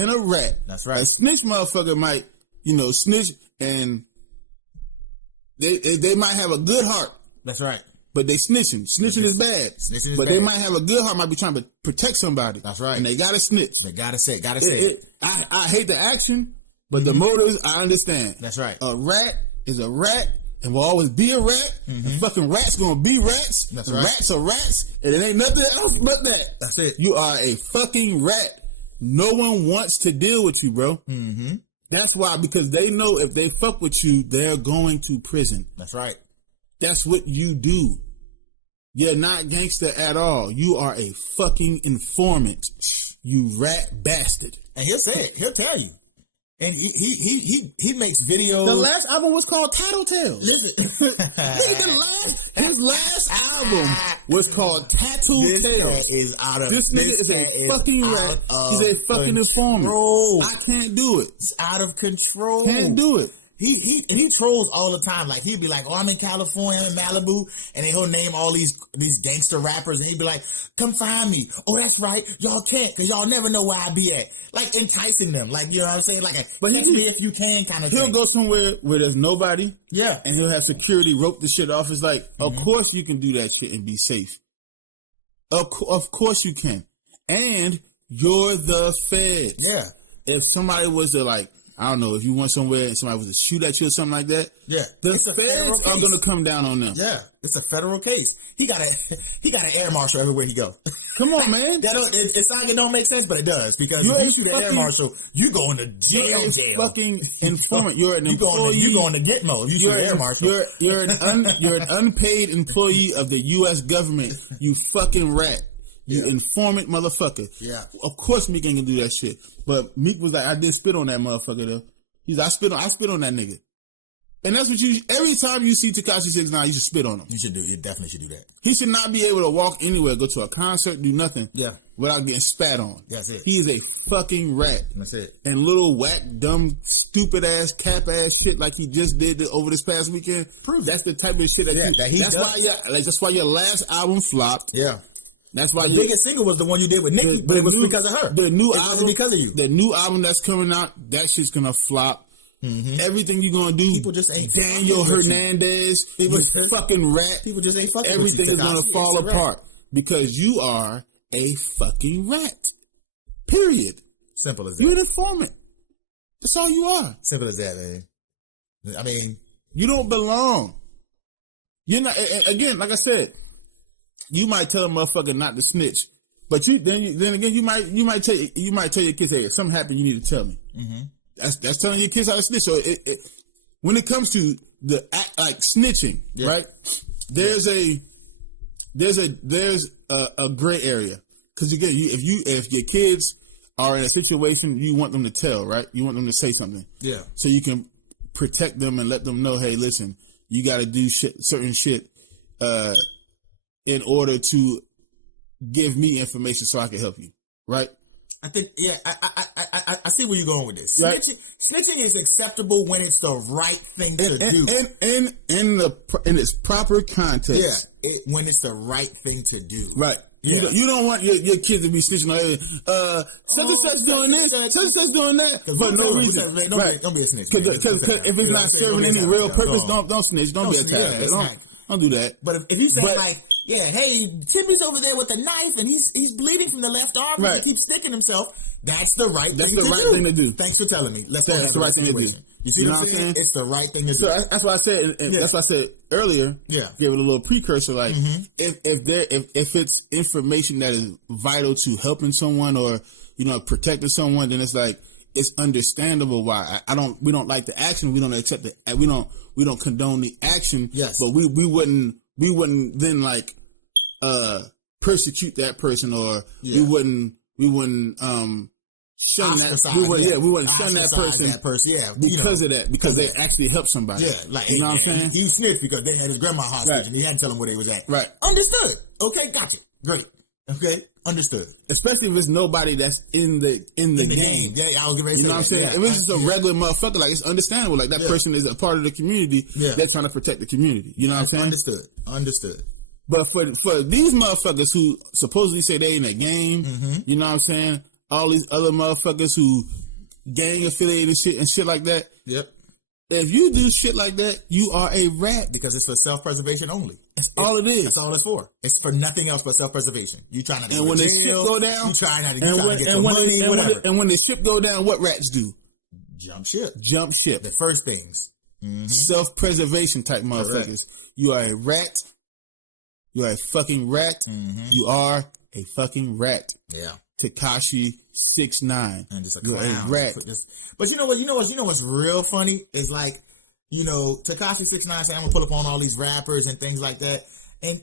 That's right. A snitch motherfucker might, snitch and they might have a good heart. That's right. But they snitching. Snitching is bad. But they might have a good heart, might be trying to protect somebody. That's right. And they gotta snitch. They gotta say it. I hate the action, but the motives, I understand. That's right. A rat is a rat and will always be a rat. And fucking rats gonna be rats. That's right. Rats are rats. And it ain't nothing else but that. That's it. You are a fucking rat. No one wants to deal with you, bro. That's why, because they know if they fuck with you, they're going to prison. That's right. That's what you do. You're not gangster at all. You are a fucking informant. You rat bastard. And he'll say it. He'll tell you. And he makes videos. The last album was called Tattletales. Listen. His last album was called Tattletales. This nigga is a fucking rat. He's a fucking informant. I can't do it. It's out of control. Can't do it. He trolls all the time. Like he'd be like, "Oh, I'm in California, I'm in Malibu," and then he'll name all these gangster rappers, and he'd be like, "Come find me." Oh, that's right, y'all can't, cause y'all never know where I be at. Like enticing them, like you know what I'm saying, like but text me if you can kind of. He'll go somewhere where there's nobody, yeah, and he'll have security rope the shit off. It's like, of course you can do that shit and be safe. Of course you can, and you're the feds. Yeah. If somebody was to like, I don't know, if you went somewhere and somebody was to shoot at you or something like that, yeah, the feds are going to come down on them. Yeah, it's a federal case. He got an air marshal everywhere he go. Come on, man. It's like it don't make sense, but it does because if you shoot an air marshal, you going to jail. Fucking informant. You're an employee. You going to Gitmo. If you shoot an air marshal. You're an unpaid employee of the U.S. government. You fucking rat. You informant motherfucker. Yeah. Of course Meek ain't gonna do that shit. But Meek was like, I did spit on that motherfucker though. He's like, I spit on that nigga. And that's what every time you see Tekashi 6ix9ine, you should spit on him. You definitely should do that. He should not be able to walk anywhere, go to a concert, do nothing. Yeah. Without getting spat on. That's it. He is a fucking rat. That's it. And little whack, dumb, stupid ass, cap ass shit like he just did over this past weekend. That's the type of shit that's why your last album flopped. Yeah. That's why the biggest single was the one you did with Nicki, but it was because of her. The new it album, wasn't because of you. The new album that's coming out, that shit's gonna flop. Mm-hmm. Everything you gonna do, people just ain't. Daniel Hernandez, you fucking rat. People just ain't fucking. Everything is gonna fall apart because you are a fucking rat. Period. Simple as that. You're an informant. That's all you are. Simple as that, man. I mean, you don't belong. You're not. Again, like I said. You might tell a motherfucker not to snitch, but then again you might tell your kids, hey, if something happened, you need to tell me. Mm-hmm. That's telling your kids how to snitch. So when it comes to the act like snitching, right? There's a gray area because again, if your kids are in a situation, you want them to tell, right? You want them to say something, so you can protect them and let them know, hey, listen, you got to do certain shit. In order to give me information so I can help you, right? I think, I see where you're going with this. Right? Snitching is acceptable when it's the right thing to do. In its proper context. Yeah, when it's the right thing to do. Right. Yeah. You don't want your kids to be snitching on such and such doing this, such and such doing that, for no reason. Don't be a snitch. Because if it's not serving any real purpose, don't snitch. Don't be attacked. Don't do that. But if you say like, hey, Timmy's over there with a knife and he's bleeding from the left arm and he keeps sticking himself, that's the right thing to do. Thanks for telling me. That's the right thing to do. You see what I'm saying? It's the right thing to do. So that's why I said. That's why I said earlier. Yeah. Give it a little precursor. Like if it's information that is vital to helping someone or protecting someone, then it's like it's understandable why we don't like the action. We don't accept it. We don't condone the action. Yes. But we wouldn't then like persecute that person or we wouldn't shun that. We wouldn't shun that person. Because of that, because they actually helped somebody. Yeah, like you know what I'm saying? He snitched because they had his grandma hostage and he had to tell them where they was at. Right. Understood. Okay, gotcha. Great. Okay, understood. Especially if it's nobody that's in the game. Yeah, I was getting ready to say you know what I'm saying? If it's just a regular motherfucker, like it's understandable. Like that person is a part of the community. Yeah. They're trying to protect the community. You know what I'm saying? Understood. But for these motherfuckers who supposedly say they in a game, you know what I'm saying? All these other motherfuckers who gang affiliated and shit like that. Yep. If you do shit like that, you are a rat. Because it's for self-preservation only. That's all it is. That's all it's for. It's for nothing else but self-preservation. You trying to and when the ship go down, you trying to get the money, whatever. And when the ship go down, what rats do? Jump ship. The first things. Self-preservation type motherfuckers. Correct. You are a rat. You are a fucking rat. You are a fucking rat. Yeah. Tekashi 6ix9ine. And just a You're clown. a rat. But you know what's real funny is like, Tekashi 6ix9ine saying I'm gonna pull up on all these rappers and things like that. And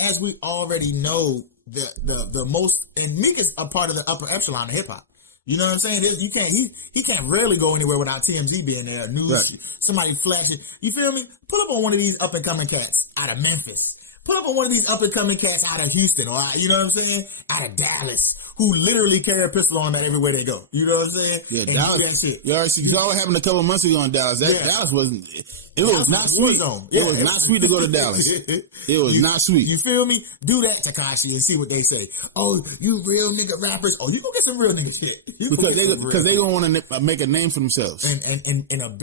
as we already know, the most, and Meek is a part of the upper echelon of hip hop. You know what I'm saying? He can't rarely go anywhere without TMZ being there. News, somebody flashing. You feel me? Pull up on one of these up and coming cats out of Memphis. Pull up on one of these up and coming cats out of Houston, or you know what I'm saying, out of Dallas, who literally carry a pistol on them everywhere they go. You know what I'm saying? Yeah, and Dallas. that shit. You already see, because all what happened a couple months ago in Dallas. Dallas wasn't. It was not sweet. It was not sweet to go to Dallas. It was not sweet. You feel me? Do that, Tekashi, and see what they say. Oh, you real nigga rappers. Oh, you gonna get some real nigga shit. Because they don't want to make a name for themselves. And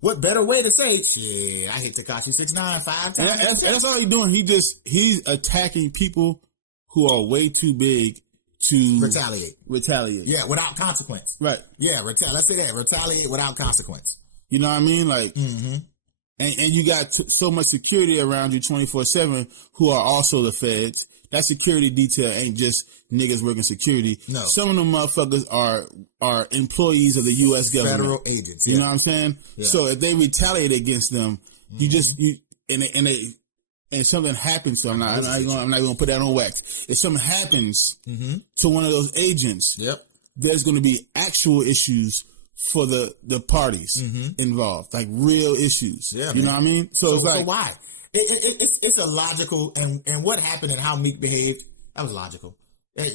what better way to say, shit, I hit Tekashi 6ix9ine 5 times. And that's all he's doing. He's attacking people who are way too big to retaliate. Yeah, without consequence. Right. Yeah, let's say that. Retaliate without consequence. You know what I mean? Like, and you got so much security around you 24/7 who are also the feds. That security detail ain't just niggas working security. No. Some of them motherfuckers are employees of the U.S. government. Federal agents. You know what I'm saying? Yeah. So if they retaliate against them, and something happens to them, I'm not going to put that on wax. If something happens to one of those agents, there's going to be actual issues for the parties involved, like real issues. Yeah, you know what I mean? So it's like, so why? It's a logical, and what happened and how Meek behaved, that was logical. Right,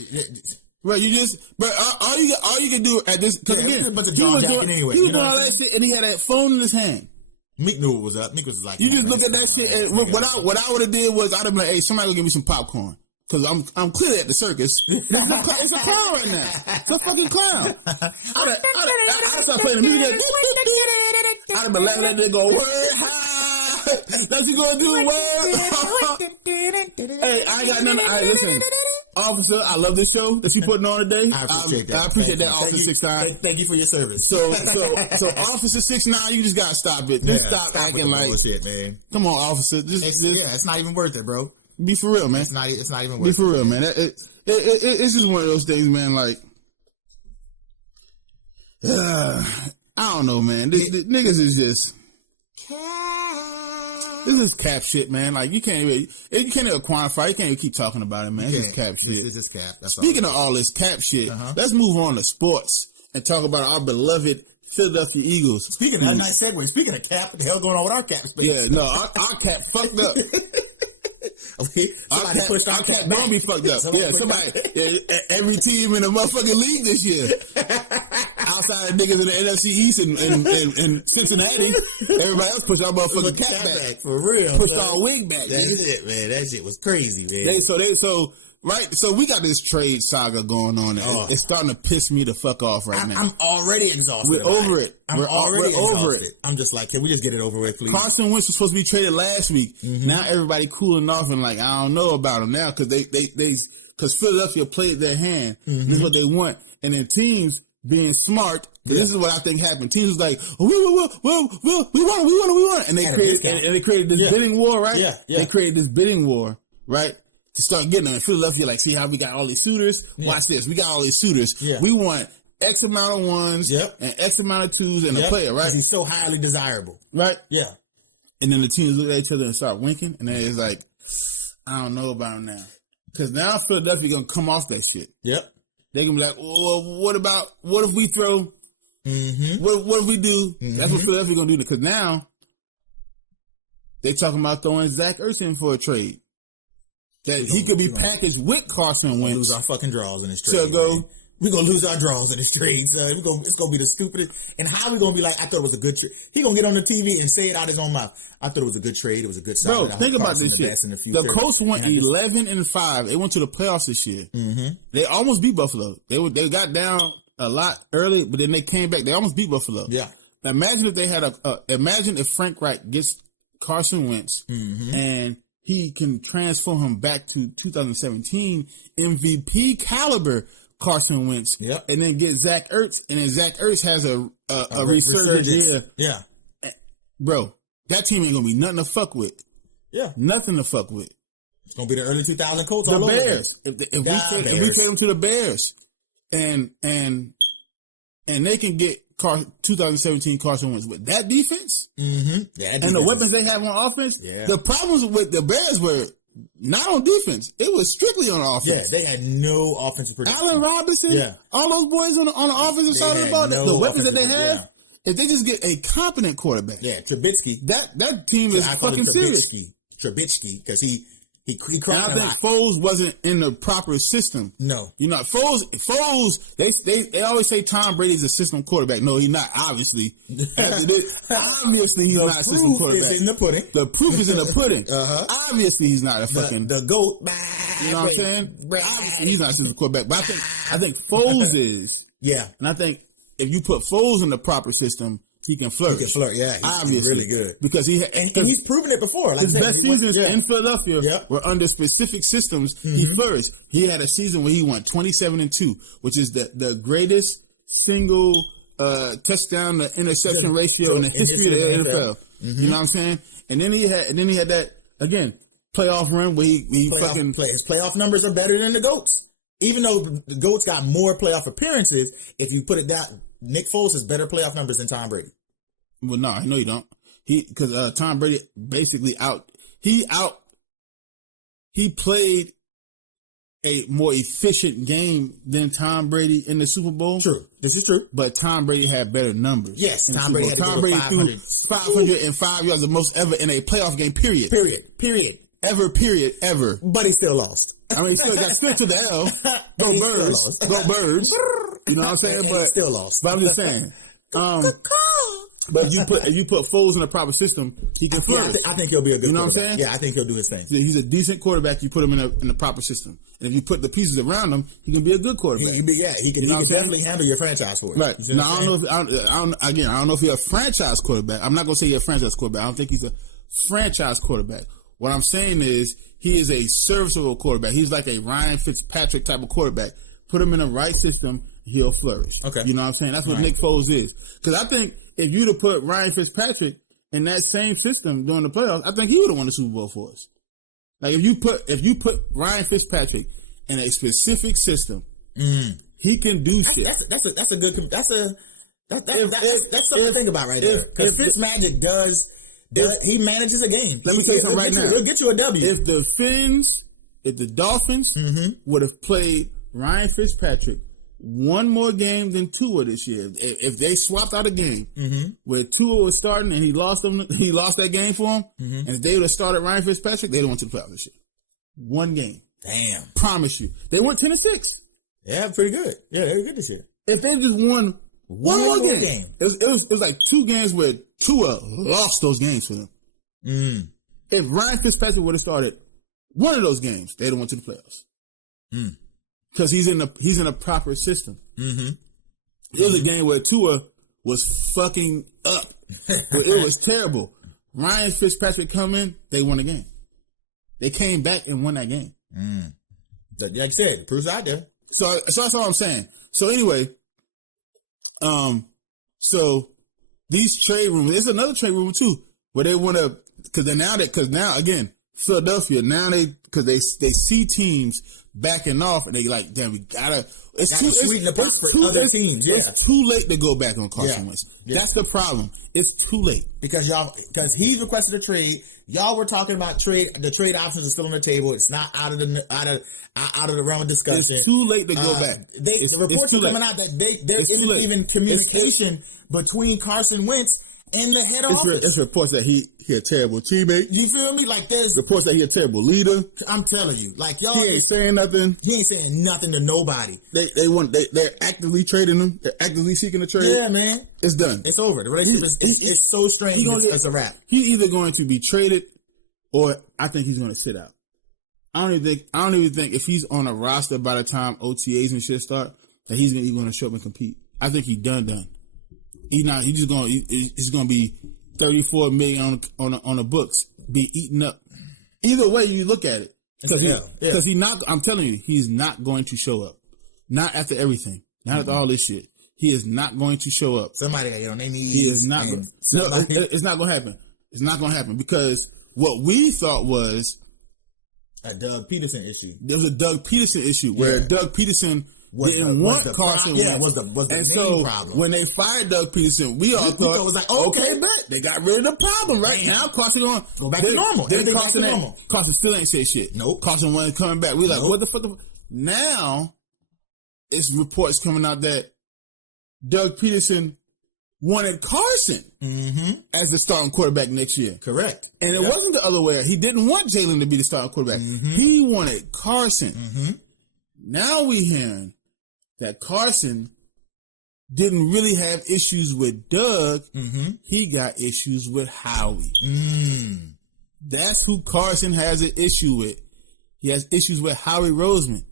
but all you can do at this, because again, he was doing all that shit, and he had that phone in his hand. Meek knew what was up. Meek was like, you just look at that shit, and what I would have did was I'd have been like, hey, somebody go give me some popcorn. Because I'm clearly at the circus. It's a clown right now. It's a fucking clown. I'd start playing the music. I'd have been laughing at that go, word high. That's you gonna do, word. Hey, I ain't got nothing. All right, listen. Officer, I love this show that you putting on today. I appreciate that. I appreciate that, Officer 6ix9ine. Thank you for your service. So Officer 6ix9ine, you just gotta stop it. Just stop acting like bullshit, man. Come on, officer. It's not even worth it, bro. Be for real, man. It's not even worth it. Be for real, man. It's just one of those things, man. Like, I don't know, man. Niggas is just. This is cap shit, man. Like, you can't even quantify. You can't even keep talking about it, man. It's just cap shit. It's just cap. Speaking of all this cap shit, let's move on to sports and talk about our beloved Philadelphia Eagles. Speaking of that nice segue. Speaking of cap, what the hell going on with our cap space? Yeah, no, our cap fucked up. Our cap don't be fucked up. Every team in the motherfucking league this year. Outside of niggas in the NFC East and Cincinnati, everybody else pushed our motherfucking cap back. For real. Pushed our wig back. That's it, man. That shit was crazy, man. So we got this trade saga going on. It's starting to piss me the fuck off now. I'm already exhausted. We're over it. We're already over it. I'm just like, can we just get it over with, please? Carson Wentz was supposed to be traded last week. Now everybody cooling off and like, I don't know about him now because because Philadelphia played their hand. This is what they want, and then teams being smart. This is what I think happened. Teams was like, oh, we want it, and they created this bidding war, right? Yeah. They created this bidding war, right? To start getting them in Philadelphia, like, see how we got all these suitors? Watch this. We got all these suitors. Yeah. We want X amount of ones and X amount of twos and a player, right? He's so highly desirable. Right? Yeah. And then the teams look at each other and start winking, and then it's like, I don't know about him now. Because now Philadelphia going to come off that shit. Yep. They're going to be like, well, what if we throw, what if we do? That's what Philadelphia going to do. Because now, they talking about throwing Zach Ertz in for a trade. That he could be packaged with Carson Wentz. Lose our fucking draws in this trade. We're going to lose our draws in this trade. It's going to be the stupidest. And how we going to be like, I thought it was a good trade. He going to get on the TV and say it out his own mouth. I thought it was a good trade. It was a good sign. Bro, think about this shit. The Colts went 11-5. They went to the playoffs this year. They almost beat Buffalo. They got down a lot early, but then they came back. They almost beat Buffalo. Yeah. Imagine if they had imagine if Frank Reich gets Carson Wentz and he can transform him back to 2017 MVP caliber Carson Wentz, and then get Zach Ertz, and then Zach Ertz has a resurgence year. Yeah, bro, that team ain't gonna be nothing to fuck with. Yeah, nothing to fuck with. It's gonna be the early 2000 Colts. The Bears. If we trade them to the Bears, and they can get 2017 Carson Wentz with that defense, and the weapons they have on offense. Yeah. The problems with the Bears were not on defense; it was strictly on offense. Yeah, they had no offensive production. Allen Robinson, all those boys on the offensive side of the ball, the weapons that they have. If they just get a competent quarterback, Trubisky, that team is fucking serious. Trubisky because he And cried I a think lot. Foles wasn't in the proper system. No. You know, Foles, they always say Tom Brady's a system quarterback. No, he's not, obviously. After this, obviously he's not a system quarterback. Is in the pudding. The proof is in the pudding. Obviously he's not a fucking... The GOAT. You know what I'm saying? Obviously he's not a system quarterback. But I think Foles is. Yeah. And I think if you put Foles in the proper system, he can flourish. He can flirt, yeah. He's really good. Because and he's proven it before. Like his best seasons in Philadelphia were under specific systems. He flourished. He had a season where he went 27-2, which is the greatest single touchdown to interception ratio in the history of the NFL. You know what I'm saying? And then he had that again playoff run where he his playoff numbers are better than the GOATs. Even though the GOATs got more playoff appearances, if you put it down, Nick Foles has better playoff numbers than Tom Brady. Well, no, I know you don't. Because Tom Brady basically he played a more efficient game than Tom Brady in the Super Bowl. True. This is true. But Tom Brady had better numbers. Yes, Tom Brady had Tom Brady threw 505 yards, the most ever in a playoff game, period. Period. Ever. But he still lost. I mean, he still got split to the L. Go Birds. Go Birds. You know what I'm saying? But he still lost. But I'm just saying. But if you put Foles in a proper system, he can flourish. I think he'll be a good. You know what I'm saying? Yeah, I think he'll do his thing. He's a decent quarterback. You put him in a proper system, and if you put the pieces around him, he can be a good quarterback. He can definitely handle your franchise for it. Right. Now I don't know if he's a franchise quarterback. I'm not gonna say he's a franchise quarterback. I don't think he's a franchise quarterback. What I'm saying is he is a serviceable quarterback. He's like a Ryan Fitzpatrick type of quarterback. Put him in the right system, he'll flourish. Okay. You know what I'm saying? That's what Nick Foles is. Because I think if you'd have put Ryan Fitzpatrick in that same system during the playoffs, I think he would have won the Super Bowl for us. Like if you put Ryan Fitzpatrick in a specific system, he can do shit. That's a good. That's something to think about right there. Because Fitzmagic does. He manages a game. Let me tell you something right now. He'll get you a W. If the Dolphins would have played Ryan Fitzpatrick one more game than Tua this year, if they swapped out a game where Tua was starting and he lost that game for him, and if they would have started Ryan Fitzpatrick, they'd have went to the playoffs this year. One game. Damn. Promise you. They went 10-6. Yeah, pretty good. Yeah, they were good this year. If they just won one more game. It was like two games where Tua lost those games for them. If Ryan Fitzpatrick would have started one of those games, they'd have went to the playoffs. Because he's in a proper system. It was a game where Tua was fucking up. It was terrible. Ryan Fitzpatrick come in, they won the game. They came back and won that game. Like I said, the proof's out there. So that's all I'm saying. So anyway, so these trade rumors, there's another trade rumor too, where they want to, because now again, Philadelphia, because they see teams backing off and they like, damn, we gotta sweeten the pot for other teams. Yeah. It's too late to go back on Carson Wentz. Yeah. That's the problem. It's too late. Because he's requested a trade. Y'all were talking about the trade options are still on the table. It's not out of the realm of discussion. It's too late to go back. The reports are coming out that there isn't even communication between Carson Wentz and the head office. It's reports that he a terrible teammate. You feel me? Like there's reports that he a terrible leader. I'm telling you, like y'all, he ain't saying nothing. He ain't saying nothing to nobody. They're actively trading him. They're actively seeking a trade. Yeah, man, it's done. It's over. The relationship is so strange. It's a wrap. He's either going to be traded, or I think he's going to sit out. I don't even think if he's on a roster by the time OTAs and shit start that he's even going to show up and compete. I think he's done. He's just going. It's going to be $34 million on the books, be eaten up. Either way you look at it, because he's not. I'm telling you, he's not going to show up. Not after everything. Not after all this shit. He is not going to show up. Somebody got to get on their knees. He is not. It's not going to happen. It's not going to happen because what we thought was a Doug Peterson issue. There was a Doug Peterson issue where Doug Peterson didn't want Carson Wentz. Was the main problem. When they fired Doug Peterson, we all thought it was like, okay, bet they got rid of the problem right now. Carson going go back to normal. Then Carson still ain't say shit. Nope. Carson wasn't coming back. We like, what the fuck? Now it's reports coming out that Doug Peterson wanted Carson as the starting quarterback next year. Correct. And it wasn't the other way. He didn't want Jalen to be the starting quarterback. He wanted Carson. Now we hearing that Carson didn't really have issues with Doug. He got issues with Howie. That's who Carson has an issue with. He has issues with Howie Roseman.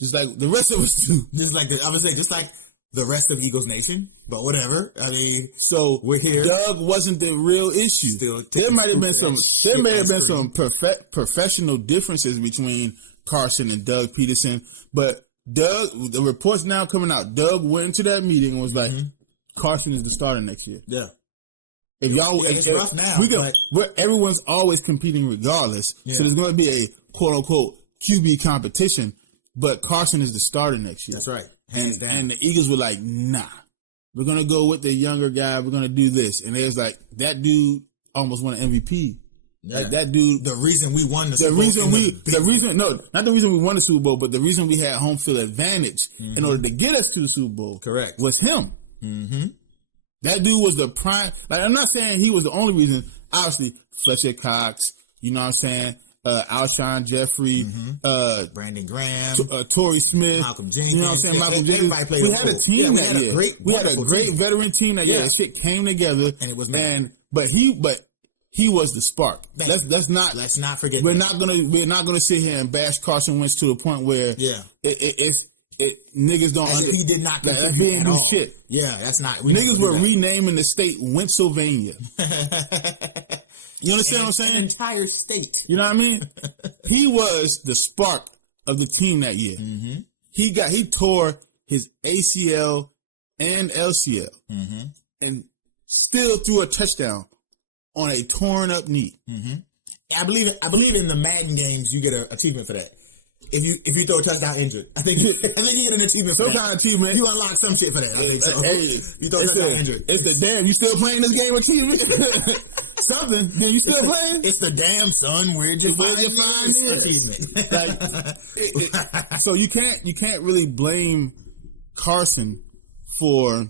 Just like the rest of us do. Just like the rest of Eagles Nation, but whatever. I mean, so we're here. Doug wasn't the real issue. There might have been some professional differences between Carson and Doug Peterson, but Doug, the reports now coming out, Doug went into that meeting and was like, Carson is the starter next year. Yeah. If y'all, it's rough now. Everyone's always competing regardless. Yeah. So there's going to be a quote unquote QB competition, but Carson is the starter next year. That's right. And the Eagles were like, nah, we're going to go with the younger guy. We're going to do this. And it was like, that dude almost won an MVP. Yeah. Like that dude. The reason we won the Super Bowl. Not the reason we won the Super Bowl, but the reason we had home field advantage in order to get us to the Super Bowl. Correct. Was him. That dude was the prime. Like, I'm not saying he was the only reason. Obviously, Fletcher Cox, you know what I'm saying? Alshon Jeffrey, Brandon Graham, Torrey Smith, Malcolm Jenkins. You know what I'm saying? Malcolm Jenkins. We had a team that year. We had a great veteran team that year. That shit came together. And it was but he was the spark. Let's not forget. We're not gonna sit here and bash Carson Wentz to the point where niggas don't. As if he did not. That's being new shit. Yeah, that's not. Niggas were renaming the state Pennsylvania. You understand what I'm saying? An entire state. You know what I mean? He was the spark of the team that year. He tore his ACL and LCL and still threw a touchdown on a torn up knee. I believe in the Madden games you get an achievement for that. If you throw a touchdown injured, I think you get an achievement for that. Some kind of achievement. You unlock some shit for that. I think so. Hey, you throw a touchdown injured. It's the damn. You still playing this game achievement? Something. Then you still playing? It's the damn son. Where'd you find achievement? So you can't really blame Carson for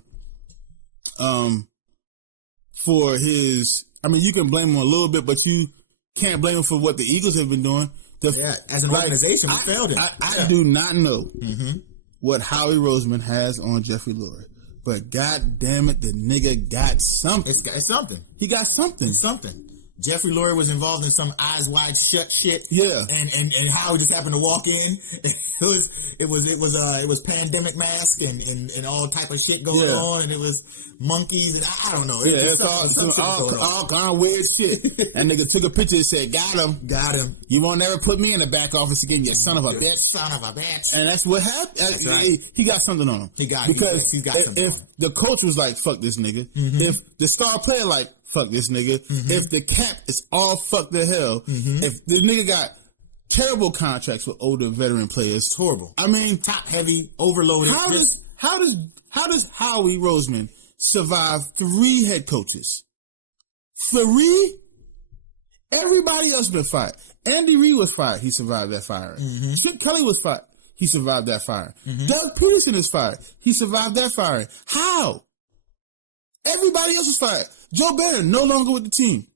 his. I mean, you can blame him a little bit, but you can't blame him for what the Eagles have been doing. As an organization, we failed him. I do not know what Howie Roseman has on Jeffrey Lurie, but god damn it, the nigga got something. It's something. He got something. It's something. Jeffrey Lurie was involved in some eyes wide shut shit. Yeah. And Howie just happened to walk in. It was pandemic mask and all type of shit going on, and it was monkeys and I don't know. It's all kind of weird shit. That nigga took a picture and said, Got him. You won't ever put me in the back office again, you son of a bitch. Son of a bitch. And that's what happened. That's right. He got something on him. He got something if the coach was like, fuck this nigga, if the star player like, fuck this nigga, if the cap is all fuck the hell, if the nigga got terrible contracts with older veteran players. It's horrible. I mean, top heavy, overloaded. How does Howie Roseman survive 3 head coaches? 3? Everybody else been fired. Andy Reid was fired. He survived that firing. Chip Kelly was fired. He survived that firing. Doug Peterson is fired. He survived that firing. How? Everybody else was fired. Joe Barron no longer with the team.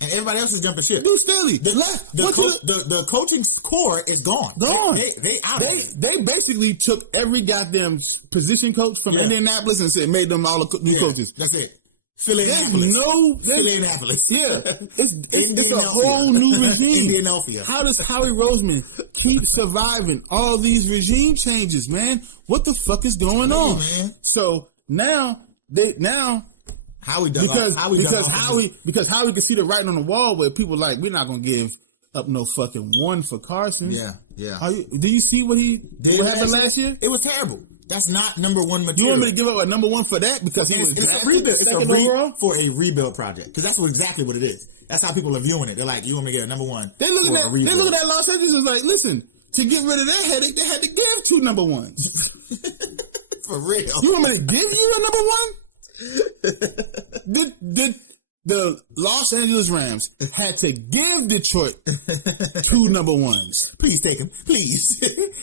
And everybody else is jumping ship. Dude Staley, they left. The coaching core is gone. They out. They basically took every goddamn position coach from Indianapolis and made them all new coaches. That's it. Philly-Annapolis. Yeah. It's a whole new regime. Indianapolis. How does Howie Roseman keep surviving all these regime changes, man? What the fuck is going on? Man. So now Howie does because Howie can see the writing on the wall where people like, we're not gonna give up no fucking one for Carson. Yeah. Do you see what happened last year? It was terrible. That's not number one material. You want me to give up a number 1 for that because he was a rebuild. It's for a rebuild project because that's exactly what it is. That's how people are viewing it. They're like, you want me to get a number 1? They look at that Los Angeles and like, listen, to get rid of that headache, they had to give 2 number 1s. For real. You want me to give you a number 1? The Los Angeles Rams had to give Detroit 2 number 1s. Please take him. Please.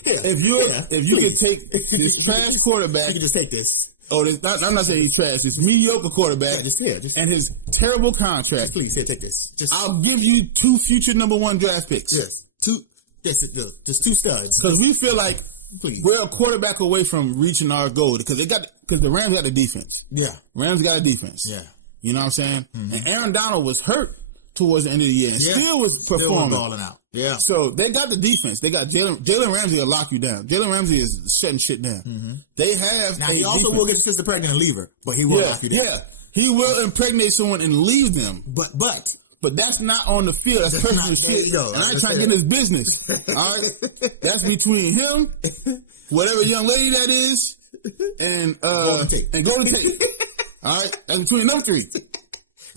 If you can take this trash quarterback. You can just take this. I'm not saying he's trash. It's mediocre quarterback. Yeah, and his terrible contract. Please, here, take this. I'll give you 2 future number 1 draft picks. Yes, just 2 studs. Because we feel like we're a quarterback away from reaching our goal. Because the Rams got the defense. Yeah, Rams got a defense. Yeah, you know what I'm saying. And Aaron Donald was hurt towards the end of the year and still was performing. Still balling out. Yeah. So they got the defense. They got Jalen Ramsey will lock you down. Jalen Ramsey is shutting shit down. They have now. He also will get his sister pregnant and leave her, but he will lock you down. Yeah, he will impregnate someone and leave them. But that's not on the field. That's personal shit. And I ain't trying to get in his business. All right, that's between him, whatever young lady that is, and Golden Tate. All right, that's between them 3.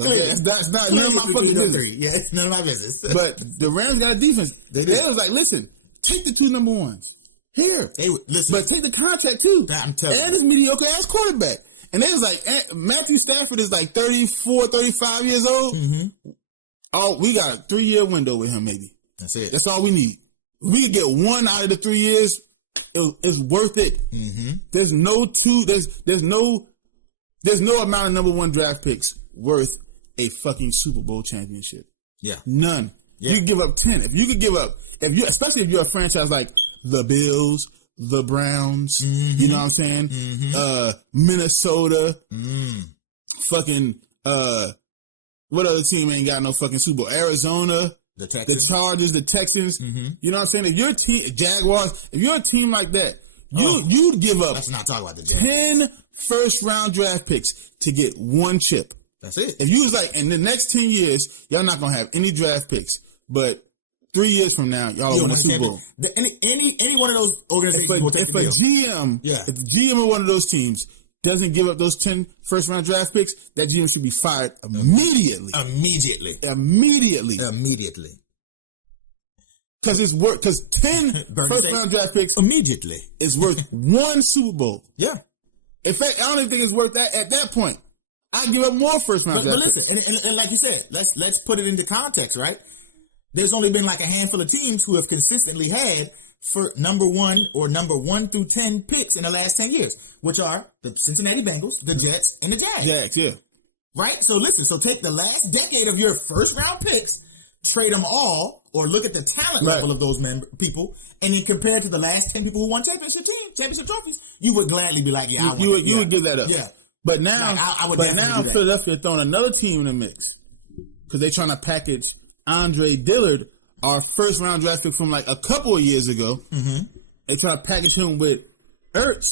Okay, that's not none of my fucking business. Yeah, it's none of my business. But the Rams got a defense. They was like, listen, take the 2 number 1s. Here. But take the contract too. I'm telling you. And his mediocre ass quarterback. And they was like, Matthew Stafford is like 34, 35 years old. Oh, we got a 3-year window with him, maybe. That's it. That's all we need. If we could get 1 out of the 3 years, it's worth it. There's no amount of number 1 draft picks worth a fucking Super Bowl championship. Yeah. None. Yeah. You give up 10. If you could give up, especially if you're a franchise like the Bills, the Browns, you know what I'm saying? Minnesota, fucking, what other team ain't got no fucking Super Bowl? Arizona, the Chargers, the Texans. You know what I'm saying? If you're a team, Jaguars, if you're a team like that, you'd give up. Let's not talk about the Jaguars. 10 first-round draft picks to get 1 chip. That's it. If you was like, in the next 10 years, y'all not going to have any draft picks, but 3 years from now, y'all will win the Super Bowl. Any one of those organizations will take the deal. If the GM of one of those teams doesn't give up those 10 first-round draft picks, that GM should be fired immediately. Because 10 first-round draft picks immediately is worth 1 Super Bowl. Yeah. In fact, I don't even think it's worth that at that point. I give up more first-round draft picks. But listen, and like you said, let's put it into context, right? There's only been like a handful of teams who have consistently had for number 1 or number 1 through 10 picks in the last 10 years, which are the Cincinnati Bengals, the Jets, and the Jags. Jags, yeah. Right? So listen, take the last decade of your first-round picks, trade them all, or look at the talent level of those people, and then compare it to the last 10 people who won championship trophies, you would gladly be like, you would give that up. Yeah. But now, Philadelphia throwing another team in the mix because they're trying to package Andre Dillard, our first round draft pick from like a couple of years ago. They try to package him with Ertz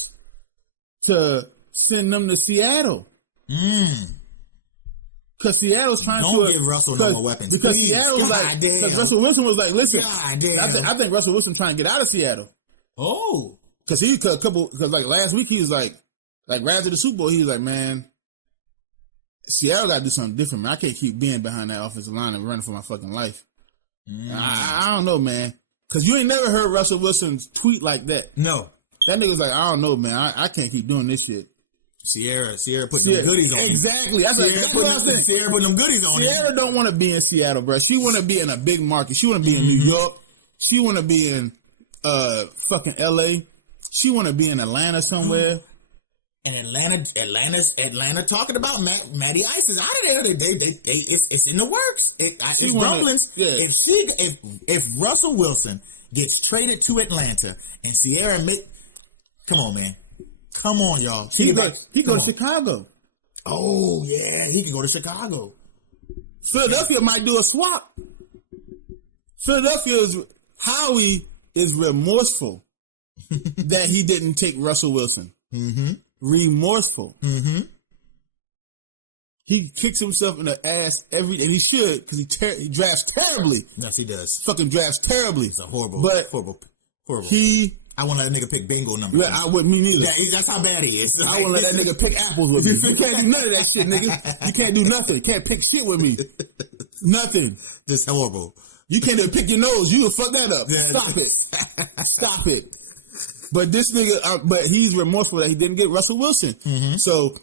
to send them to Seattle. Because Seattle's trying Don't give Russell no more weapons. Because Seattle was like, because Russell Wilson was like, listen, I think Russell Wilson trying to get out of Seattle. Oh. Because like last week he was like right after the Super Bowl, he was like, man, Seattle got to do something different, man. I can't keep being behind that offensive line and running for my fucking life. I don't know, man. Because you ain't never heard Russell Wilson tweet like that. No. That nigga's like, I don't know, man. I can't keep doing this shit. Sierra putting them goodies on exactly. Sierra putting them goodies on Sierra don't want to be in Seattle, bro. She want to be in a big market. She want to be in New York. She want to be in fucking LA. She want to be in Atlanta somewhere. And Atlanta talking about Matty Ice is out of there. It's in the works. It's rumblings. Yeah. If Russell Wilson gets traded to Atlanta and Sierra come on, man. Come on, y'all. He go to Chicago. Oh, yeah. He can go to Chicago. Philadelphia might do a swap. Howie is remorseful that he didn't take Russell Wilson. Remorseful. He kicks himself in the ass and he should, because he drafts terribly. Yes, he does. Fucking drafts terribly. It's a horrible. I won't let a nigga pick bingo numbers. Yeah, I wouldn't me neither. That's how bad he is. I wouldn't let that nigga pick apples with me. You can't do none of that shit, nigga. You can't do nothing. You can't pick shit with me. Nothing. Just horrible. You can't even pick your nose. You will fuck that up. Yeah. Stop it. But this nigga, but he's remorseful that he didn't get Russell Wilson. So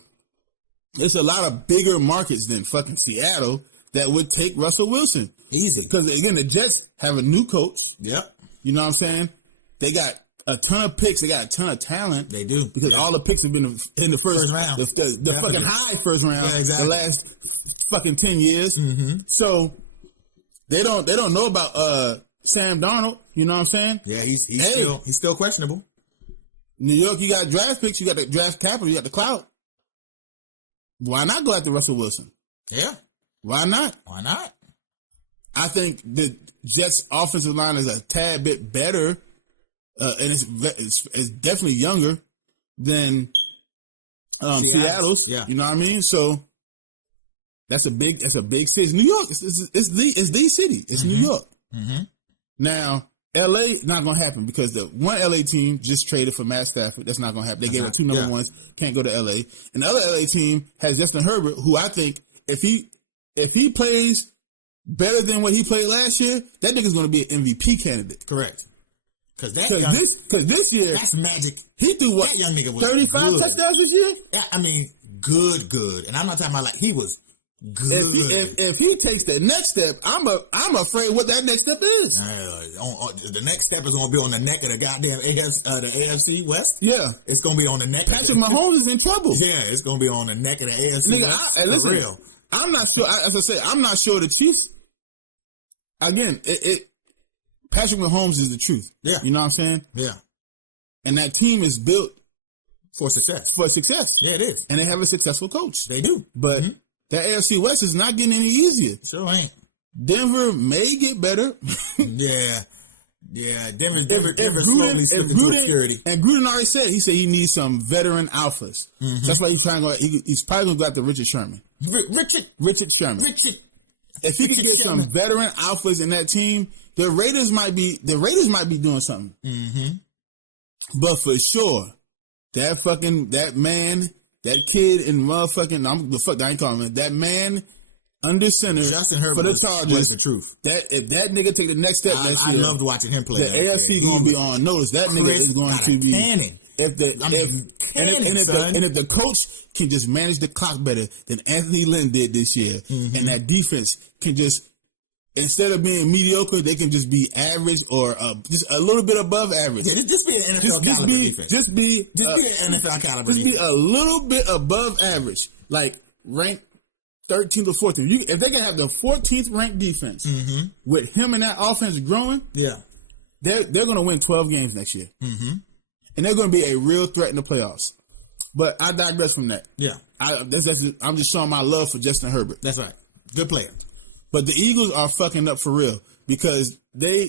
it's a lot of bigger markets than fucking Seattle that would take Russell Wilson. Easy. Because again, the Jets have a new coach. Yep. You know what I'm saying? They got a ton of picks. They got a ton of talent. They do. Because all the picks have been in the first round. The fucking high first round. Yeah, exactly. The last fucking 10 years. Mm-hmm. So they don't know about Sam Darnold. You know what I'm saying? Yeah, he's still questionable. New York, you got draft picks, you got the draft capital, you got the clout. Why not go after Russell Wilson? Yeah. Why not? Why not? I think the Jets' offensive line is a tad bit better, and it's definitely younger than Seattle's. Yeah. You know what I mean? So that's a big city. New York, it's the city. It's New York. Mm-hmm. Now, LA, not going to happen because the one LA team just traded for Matt Stafford. That's not going to happen. They gave up 2 number ones. Can't go to LA. And the other LA team has Justin Herbert, who I think if he plays better than what he played last year, that nigga's going to be an MVP candidate. Correct. Because this year, that's magic. He threw what? That young nigga was 35 good. touchdowns this year? Yeah, I mean, good. And I'm not talking about like he was good. If he takes the next step, I'm afraid what that next step is. The next step is going to be on the neck of the goddamn the AFC West. Yeah, it's going to be on the neck. Patrick Mahomes is in trouble. Yeah, it's going to be on the neck of the AFC West. Listen, for real. I'm not sure. As I say, I'm not sure the Chiefs. Again, Patrick Mahomes is the truth. Yeah, you know what I'm saying. Yeah, and that team is built for success. Yeah, it is, and they have a successful coach. They do, but. That AFC West is not getting any easier. Sure ain't. Denver may get better. Yeah. Denver's slowly slipping into obscurity. And Gruden already said he needs some veteran alphas. Mm-hmm. So that's why he's trying to go. He's probably going to go after Richard Sherman. Richard Sherman. If he could get some veteran alphas in that team, the Raiders might be doing something. Mm-hmm. But for sure, that man. That kid in motherfucking, I ain't calling him that man under center Justin Herbert for the Chargers. Was the truth. If that nigga take the next step next year, I loved watching him play. The AFC going to be on notice. That nigga is going to be cannon. If the coach can just manage the clock better than Anthony Lynn did this year, and that defense can just. Instead of being mediocre, they can just be average or just a little bit above average. Yeah, just be an NFL caliber defense. Just be an NFL caliber defense. Just be a little bit above average, like ranked 13th or 14th. If they can have the 14th ranked defense with him and that offense growing, they're going to win 12 games next year, and they're going to be a real threat in the playoffs. But I digress from that. Yeah, I'm just showing my love for Justin Herbert. That's right, good player. But the Eagles are fucking up for real because they're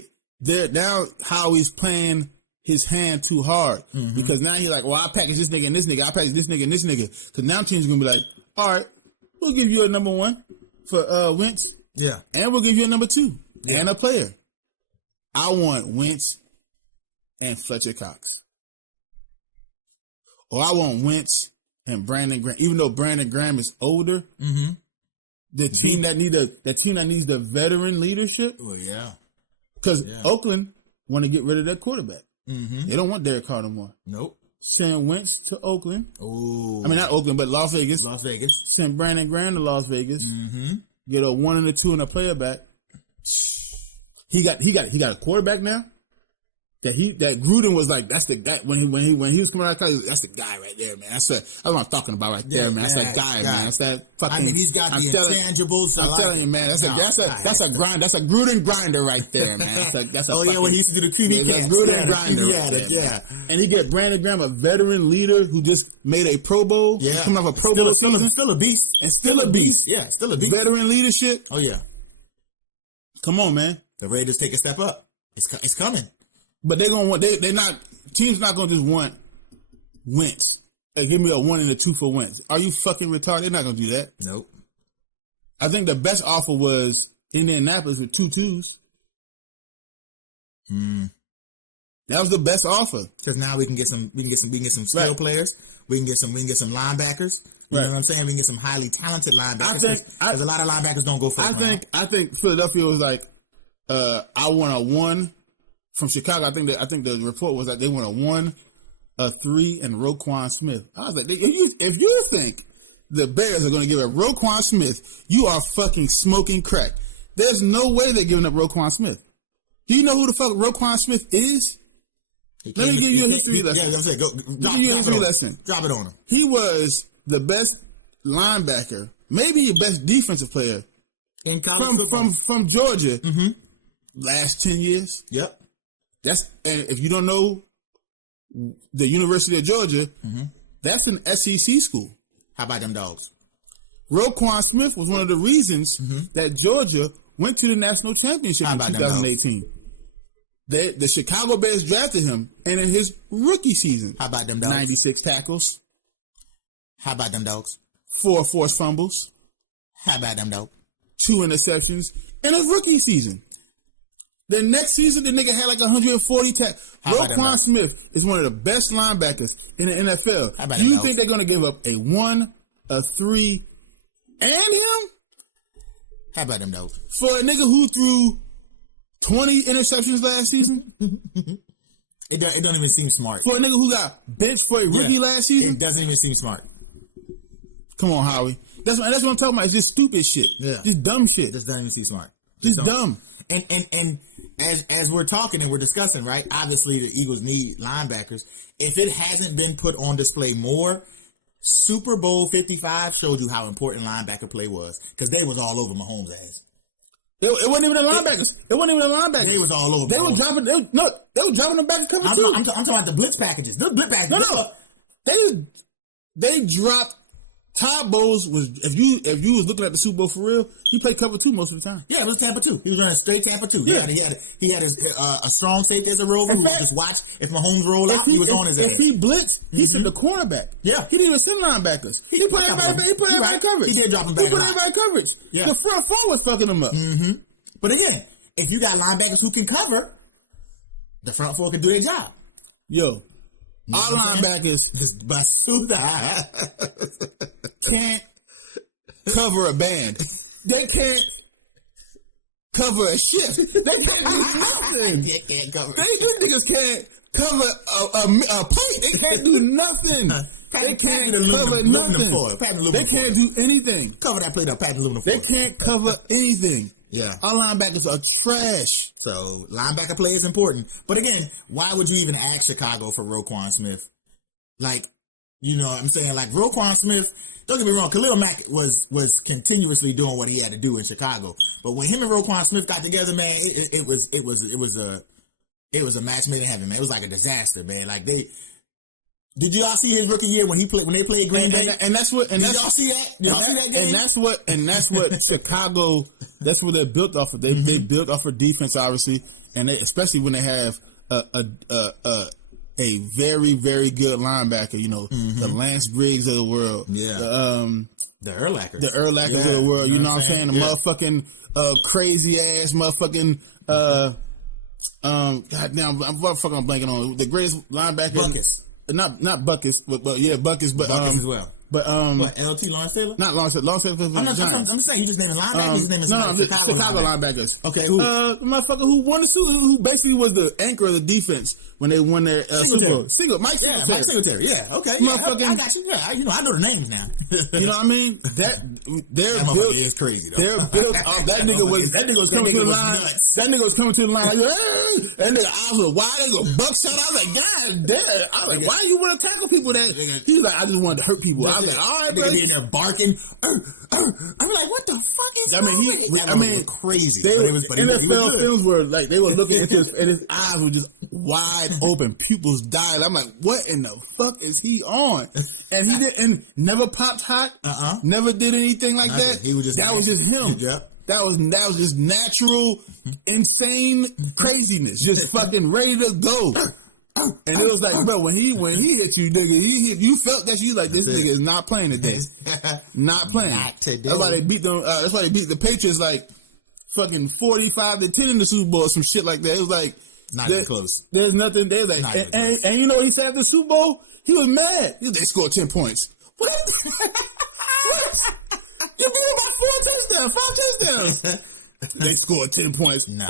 now Howie's playing his hand too hard because now he's like, well, I package this nigga and this nigga, I package this nigga and this nigga. Because now teams gonna be like, all right, we'll give you a number 1 for Wentz, and we'll give you a number 2 and a player. I want Wentz and Fletcher Cox, or I want Wentz and Brandon Graham, even though Brandon Graham is older. The team that needs the veteran leadership. Well, yeah, because Oakland want to get rid of their quarterback. They don't want Derek Carr no more. Nope. Send Wentz to Oakland. Oh, I mean not Oakland, but Las Vegas. Send Brandon Graham to Las Vegas. Get a 1 and a 2 and a player back. He got a quarterback now. That Gruden was like, that's the guy when he was coming out of college, that's the guy right there, man. That's what I'm talking about right there, man. That's that guy, man. That's that fucking. I mean, he's got the intangibles. I'm telling you, man. That's a grind. That's a Gruden grinder right there, man. That's a when he used to do the QB cast. Gruden grinder. And he get Brandon Graham, a veteran leader who just made a Pro Bowl. Yeah, coming off a Pro Bowl season, still a beast, and still a beast. Yeah, still a beast. Veteran leadership. Oh yeah. Come on, man. The Raiders take a step up. It's coming. But they're gonna want teams not gonna just want Wentz. Hey, give me a 1 and a 2 for Wentz. Are you fucking retarded? They're not gonna do that. Nope. I think the best offer was Indianapolis with 2 2s. That was the best offer. Because now we can get some skill players. We can get some linebackers. You know what I'm saying? We can get some highly talented linebackers. Because a lot of linebackers don't go first round. I think Philadelphia was like, I want a 1 from Chicago. I think the report was that they want a 1, a 3, and Roquan Smith. I was like, if you think the Bears are going to give up Roquan Smith, you are fucking smoking crack. There's no way they're giving up Roquan Smith. Do you know who the fuck Roquan Smith is? Let me give you a history lesson. Yeah, I'm saying, Let me give you a history lesson. Drop it on him. He was the best linebacker, maybe the best defensive player In college football. from Georgia. Last 10 years. Yep. And if you don't know the University of Georgia, that's an SEC school. How about them dogs? Roquan Smith was one of the reasons that Georgia went to the national championship in 2018. The Chicago Bears drafted him, and in his rookie season, How about them dogs? 96 tackles, How about them dogs? 4 forced fumbles, How about them dogs? 2 interceptions in his rookie season. The next season, the nigga had like 140 tackles. Roquan Smith is one of the best linebackers in the NFL. Do you think they're going to give up a 1, a 3, and him? How about them dogs? For a nigga who threw 20 interceptions last season? It don't even seem smart. For a nigga who got benched for a rookie last season? It doesn't even seem smart. Come on, Howie. That's what I'm talking about. It's just stupid shit. Yeah. Just dumb shit. It just doesn't even seem smart. Just dumb. And as we're talking and we're discussing, right? Obviously, the Eagles need linebackers. If it hasn't been put on display more, Super Bowl 55 showed you how important linebacker play was because they was all over Mahomes' ass. It wasn't even the linebackers. It wasn't even the linebackers. They was all over. They were dropping. They were dropping them back to cover two. I'm talking about the blitz packages. The blitz packages. No. They dropped. Todd Bowles was if you was looking at the Super Bowl for real, he played cover 2 most of the time. Yeah, it was Tampa 2. He was running straight Tampa 2. Yeah. He had his, a strong safety as a rover who would just watch if Mahomes roll out. He was on his ass. If he blitzed, he sent the cornerback. Yeah, he didn't even send linebackers. He put everybody in coverage. He did drop him back. He put everybody in coverage. Yeah. The front four was fucking him up. But again, if you got linebackers who can cover, the front four can do their job. Yo, our linebackers can't cover a band. They can't cover a shift. They can't do nothing. These niggas can't cover a plate. They can't do nothing. They can't cover nothing. They can't do anything. Cover that plate up, pat the aluminum foil. They can't cover anything. Yeah. Our linebackers are trash. So linebacker play is important. But again, why would you even ask Chicago for Roquan Smith? Like, you know what I'm saying? Like Roquan Smith, don't get me wrong, Khalil Mack was continuously doing what he had to do in Chicago. But when him and Roquan Smith got together, man, it was a match made in heaven, man. It was like a disaster, man. Like did y'all see his rookie year when they played Green Bay? And that's what. And did y'all see that? Did y'all see that game? And that's what Chicago. That's what they're built off of. They built off of defense, obviously, and especially when they have a very, very good linebacker. You know, the Lance Briggs of the world. Yeah. The Urlachers. The Urlachers of the world. You know what I'm saying? The motherfucking crazy ass motherfucking. Goddamn, I'm blanking on the greatest linebacker. Buckets. Not Buckets, but yeah, Buckets, but Buckets as well. But what, LT Lawrence Taylor? Not Lawrence Taylor. Lawrence Taylor. I'm saying you just naming linebackers. His name is Chicago linebackers. Okay, who? Motherfucker who won the Super, who basically was the anchor of the defense when they won their Super Bowl. Mike Singletary. Yeah, Mike Singletary. Yeah, okay. Motherfucking, I got you. Yeah, I know the names now. You know what I mean? That built is crazy though. They're built off. That nigga was coming to the line. That nigga was coming to the line like, hey! That nigga eyes were wide. They go buckshot. I was like, God damn. I was like, why you want to tackle people that? He was like, I just wanted to hurt people. I was like, all right, bro. In there barking. I'm like, what the fuck is crazy. NFL films were like, they were looking into his, and his eyes were just wide open, pupils died. I'm like, what in the fuck is he on? And he didn't, never popped hot, never did anything like that. He was just that was just him. Yep. That was just natural, insane craziness, just fucking ready to go. And it was like, bro, when he hit you, nigga, you felt that you like, this nigga is not playing today. Not playing. Not today. That's why they beat them. That's why they beat the Patriots like fucking 45-10 in the Super Bowl, or some shit like that. It was like not even close. There's nothing there. Like, and you know what he said after the Super Bowl? He was mad. They scored 10 points. What? You blew about 5 touchdowns. They scored 10 points. No.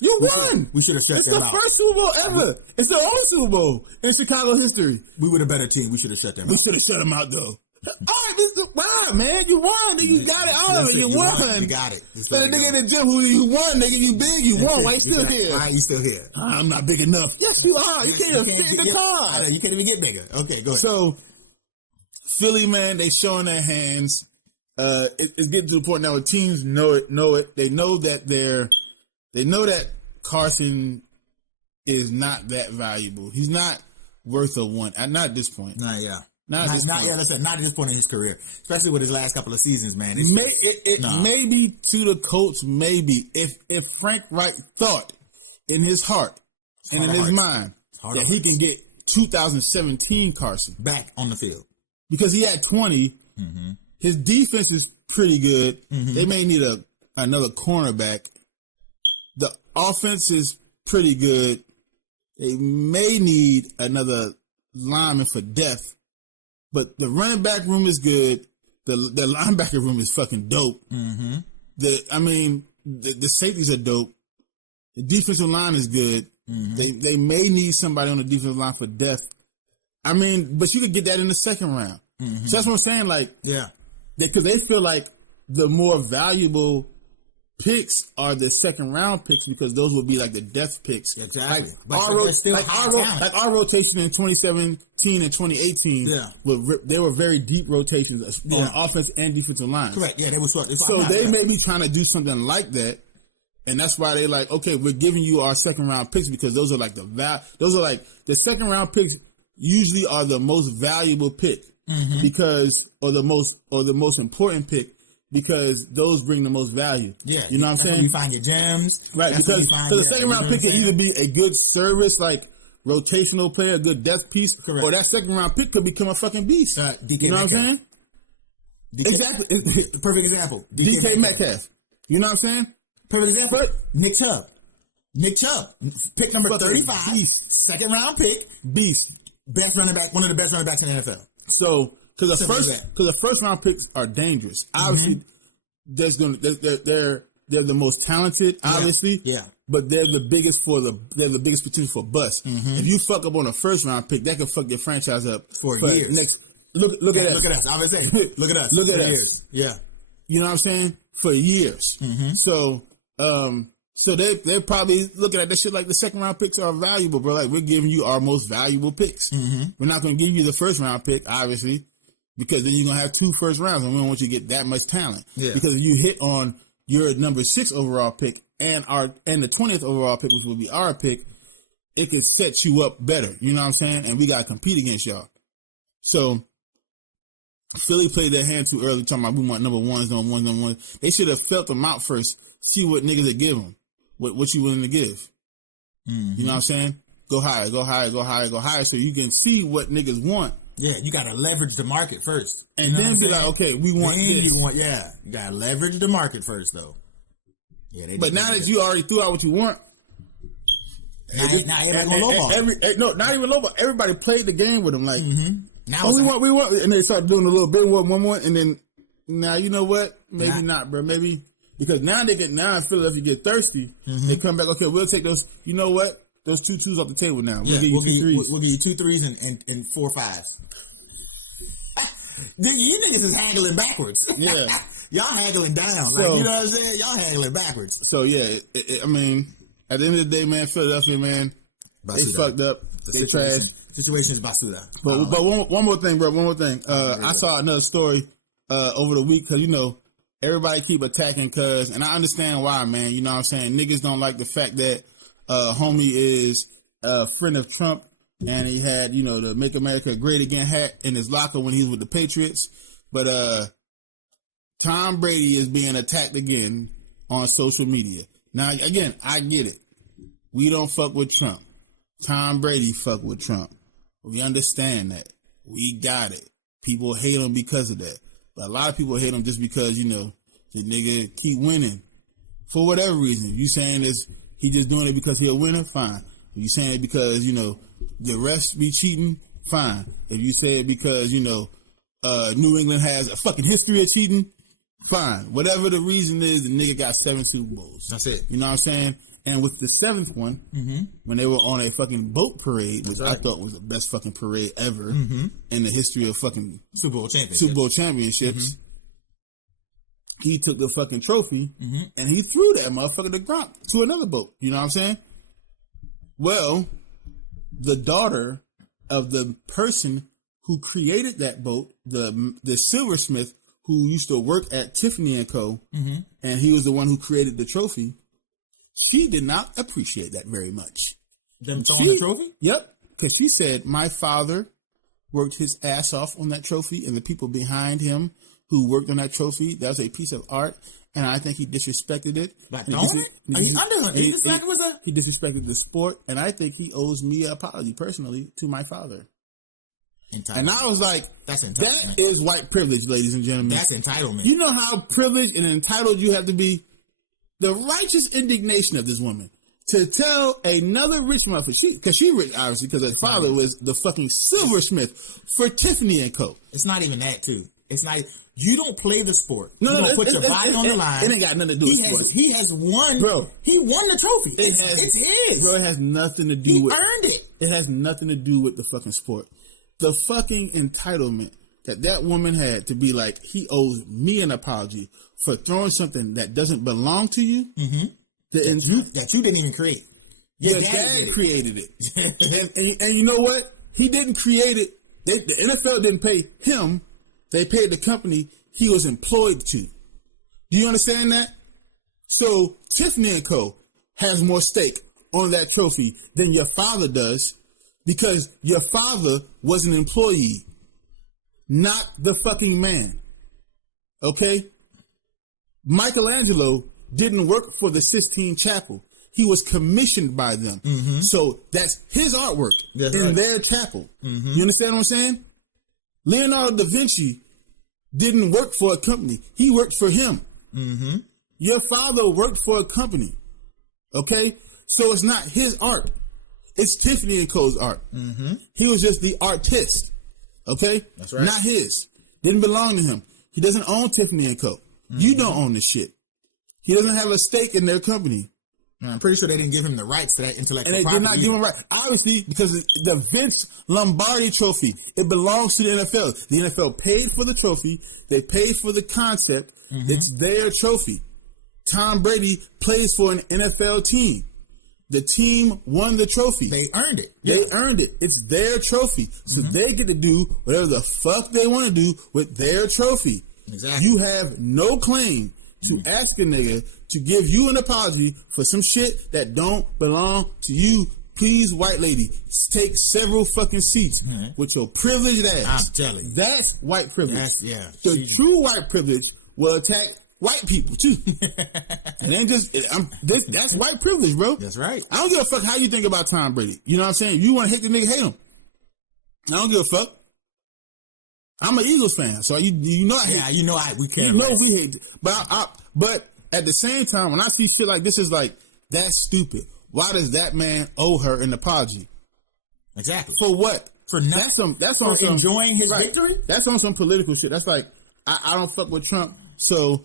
You won. We should have shut them out. It's the first Super Bowl ever. It's the only Super Bowl in Chicago history. We were the better team. We should have shut them out. We should have shut them out, though. All right, why? not, man. You won. You got it all of it. You won. You got it. So the nigga in the gym who you won, nigga, you big, you won. Why you still here? Why you still here? I'm not big enough. Yes, you are. You can't even fit in the car. I know, you can't even get bigger. Okay, go ahead. So, Philly, man, they showing their hands. It's getting to the point now where teams know it. They know that Carson is not that valuable. He's not worth a one. Not at this point. Not yeah. Not at this point in his career, especially with his last couple of seasons, man. Maybe to the Colts, maybe if Frank Reich thought in his heart and in his mind that he can get 2017 Carson back on the field because he had 20. Mm-hmm. His defense is pretty good. Mm-hmm. They may need another cornerback. The offense is pretty good. They may need another lineman for depth. But the running back room is good. The linebacker room is fucking dope. Mm-hmm. The safeties are dope. The defensive line is good. Mm-hmm. They may need somebody on the defensive line for depth. But you could get that in the second round. Mm-hmm. So that's what I'm saying. Like, yeah, because they feel like the more valuable picks are the second round picks because those would be like the depth picks. Exactly. Our rotation in 2017 and 2018, they were very deep rotations on offense and defensive lines. Correct. Yeah, they were. So they may be trying to do something like that, and that's why they like, okay, we're giving you our second round picks because those are like the second round picks usually are the most valuable pick or the most important pick. Because those bring the most value. Yeah. You know what I'm saying? You find your gems. Right. Because the second round pick can either be a good service, like rotational player, a good depth piece, correct, or that second round pick could become a fucking beast. You know what I'm saying? Exactly. Perfect example. DK Metcalf. You know what I'm saying? Perfect example. Nick Chubb. Pick number 35. Beast. Second round pick. Beast. Best running back. One of the best running backs in the NFL. So, because the first round picks are dangerous. Obviously, they're the most talented. Obviously, but they're the biggest potential for bust. Mm-hmm. If you fuck up on a first round pick, that could fuck your franchise up for years. Look at us. Look at us. I was saying, look at us. Look at us. Years. Yeah, you know what I'm saying? For years. Mm-hmm. So they're probably looking at that shit like the second round picks are valuable, bro. Like we're giving you our most valuable picks. Mm-hmm. We're not going to give you the first round pick, obviously. Because then you're going to have 2 first rounds, and we don't want you to get that much talent. Yeah. Because if you hit on your number 6 overall pick and the 20th overall pick, which will be our pick, it could set you up better. You know what I'm saying? And we got to compete against y'all. So Philly played their hand too early, talking about we want number ones. They should have felt them out first, see what niggas would give them, what you willing to give. Mm-hmm. You know what I'm saying? Go higher, so you can see what niggas want. Yeah, you got to leverage the market first. And then be like, okay, we want this. You got to leverage the market first, though. Yeah, but now that you already threw out what you want, now everybody going lowball. Not even lowball. Everybody played the game with them. Like, now we want, and they started doing a little bit one more, and then now you know what? Maybe not, bro. Maybe because now I feel if you get thirsty, they come back. Okay, we'll take those. You know what? Those 2 2s off the table now. We'll give you 2 3s. We'll give you 2 3s and 4 5s. You niggas is haggling backwards. Yeah. Y'all haggling down. You know what I'm saying? Y'all haggling backwards. So, yeah, at the end of the day, man, Philadelphia, man, they fucked up. They trashed. Situation is Basuda. But one more thing, bro. One more thing. I saw another story over the week because, everybody keep attacking Cuz, and I understand why, man. You know what I'm saying? Niggas don't like the fact that homie is a friend of Trump. And he had, the Make America Great Again hat in his locker when he was with the Patriots. But Tom Brady is being attacked again on social media. Now, again, I get it. We don't fuck with Trump. Tom Brady fuck with Trump. We understand that. We got it. People hate him because of that. But a lot of people hate him just because, the nigga keep winning. For whatever reason. You saying this, he just doing it because he a winner? Fine. If you saying it because, the refs be cheating, fine. If you say it because, New England has a fucking history of cheating, fine. Whatever the reason is, the nigga got 7 Super Bowls. That's it. You know what I'm saying? And with the 7th one, when they were on a fucking boat parade, which I thought was the best fucking parade ever in the history of fucking Super Bowl championships. he took the fucking trophy and he threw that motherfucker to another boat. You know what I'm saying? Well, the daughter of the person who created that boat, the silversmith who used to work at Tiffany & Co., and he was the one who created the trophy, she did not appreciate that very much. Them throwing the trophy? Yep. Because she said, my father worked his ass off on that trophy, and the people behind him who worked on that trophy, that was a piece of art, and I think he disrespected it. Like throwing it? He disrespected the sport, and I think he owes me an apology personally to my father. And I was like, that's entitlement. That is white privilege, ladies and gentlemen. That's entitlement. You know how privileged and entitled you have to be? The righteous indignation of this woman to tell another rich motherfucker, because she rich, obviously, because her father was the fucking silversmith for Tiffany & Co. It's not even that, too. It's not. You don't play the sport. You don't put your body on the line. It ain't got nothing to do with sports. He has won. Bro, he won the trophy. It's his. Bro, it has nothing to do with... He earned it. It has nothing to do with the fucking sport. The fucking entitlement that woman had to be like, he owes me an apology for throwing something that doesn't belong to you. That you didn't even create. Your dad created it. and you know what? He didn't create it. The NFL didn't pay him. They paid the company he was employed to. Do you understand that? So Tiffany & Co. has more stake on that trophy than your father does, because your father was an employee, not the fucking man. Okay? Michelangelo didn't work for the Sistine Chapel. He was commissioned by them. So that's his artwork in their chapel. You understand what I'm saying? Leonardo da Vinci didn't work for a company. He worked for him. Your father worked for a company. Okay? So it's not his art. It's Tiffany & Co.'s art. He was just the artist. Okay? That's right. Not his. Didn't belong to him. He doesn't own Tiffany & Co. You don't own this shit. He doesn't have a stake in their company. I'm pretty sure they didn't give him the rights to that intellectual property. And they did not give him rights. Obviously, because the Vince Lombardi trophy, it belongs to the NFL. The NFL paid for the trophy. They paid for the concept. It's their trophy. Tom Brady plays for an NFL team. The team won the trophy. They earned it. They earned it. It's their trophy. So they get to do whatever the fuck they want to do with their trophy. Exactly. You have no claim to ask a nigga to give you an apology for some shit that don't belong to you. Please, white lady, take several fucking seats with your privileged ass. I'm telling you. That's white privilege. The true white privilege will attack white people too. It ain't just that's white privilege, bro. That's right. I don't give a fuck how you think about Tom Brady. You know what I'm saying? If you want to hate the nigga, hate him. I don't give a fuck. I'm an Eagles fan, so you know I hate. Yeah, you know we care. You know we hate. But at the same time, when I see shit like this, is like, that's stupid. Why does that man owe her an apology? Exactly. For what? For nothing. That's on some enjoying his victory. That's on some political shit. That's like, I don't fuck with Trump, so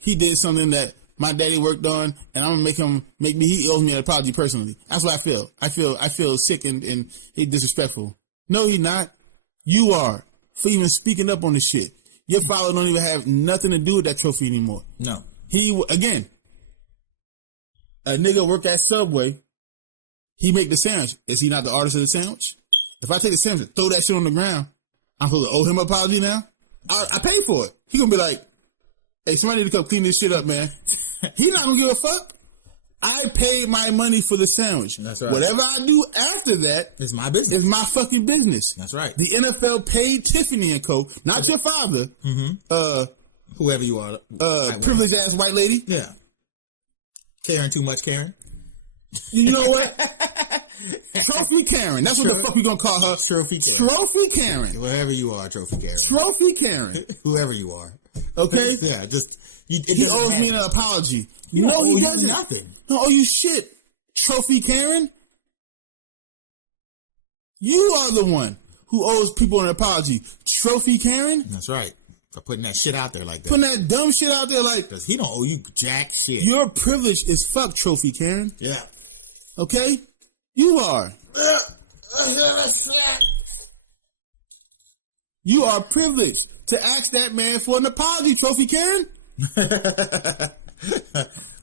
he did something that my daddy worked on, and I'm gonna he owes me an apology personally. That's what I feel. I feel sick and he disrespectful. No, he not. You are, for even speaking up on this shit. Your father don't even have nothing to do with that trophy anymore. No. Again, a nigga work at Subway, he make the sandwich. Is he not the artist of the sandwich? If I take the sandwich and throw that shit on the ground, I'm supposed to owe him an apology now? I paid for it. He gonna be like, hey, somebody need to come clean this shit up, man. He not gonna give a fuck. I paid my money for the sandwich. That's right. Whatever I do after that is my business. It's my fucking business. That's right. The NFL paid Tiffany & Co., not your father. Whoever you are. Privileged ass white lady. Yeah. Caring too much, Karen. You know what? Trophy Karen. That's what the fuck we gonna call her. Trophy Karen. Trophy Karen. Wherever you are, Trophy Karen. Trophy Karen. Whoever you are. Okay? Yeah, just... he owes me an apology. No, he doesn't. Nothing. No, owe you shit. Trophy Karen. You are the one who owes people an apology. Trophy Karen. That's right. For putting that shit out there like that. Putting that dumb shit out there like... Because he don't owe you jack shit. Your privilege is fuck, Trophy Karen. Yeah. Okay? You are. You are privileged to ask that man for an apology, Trophy Karen.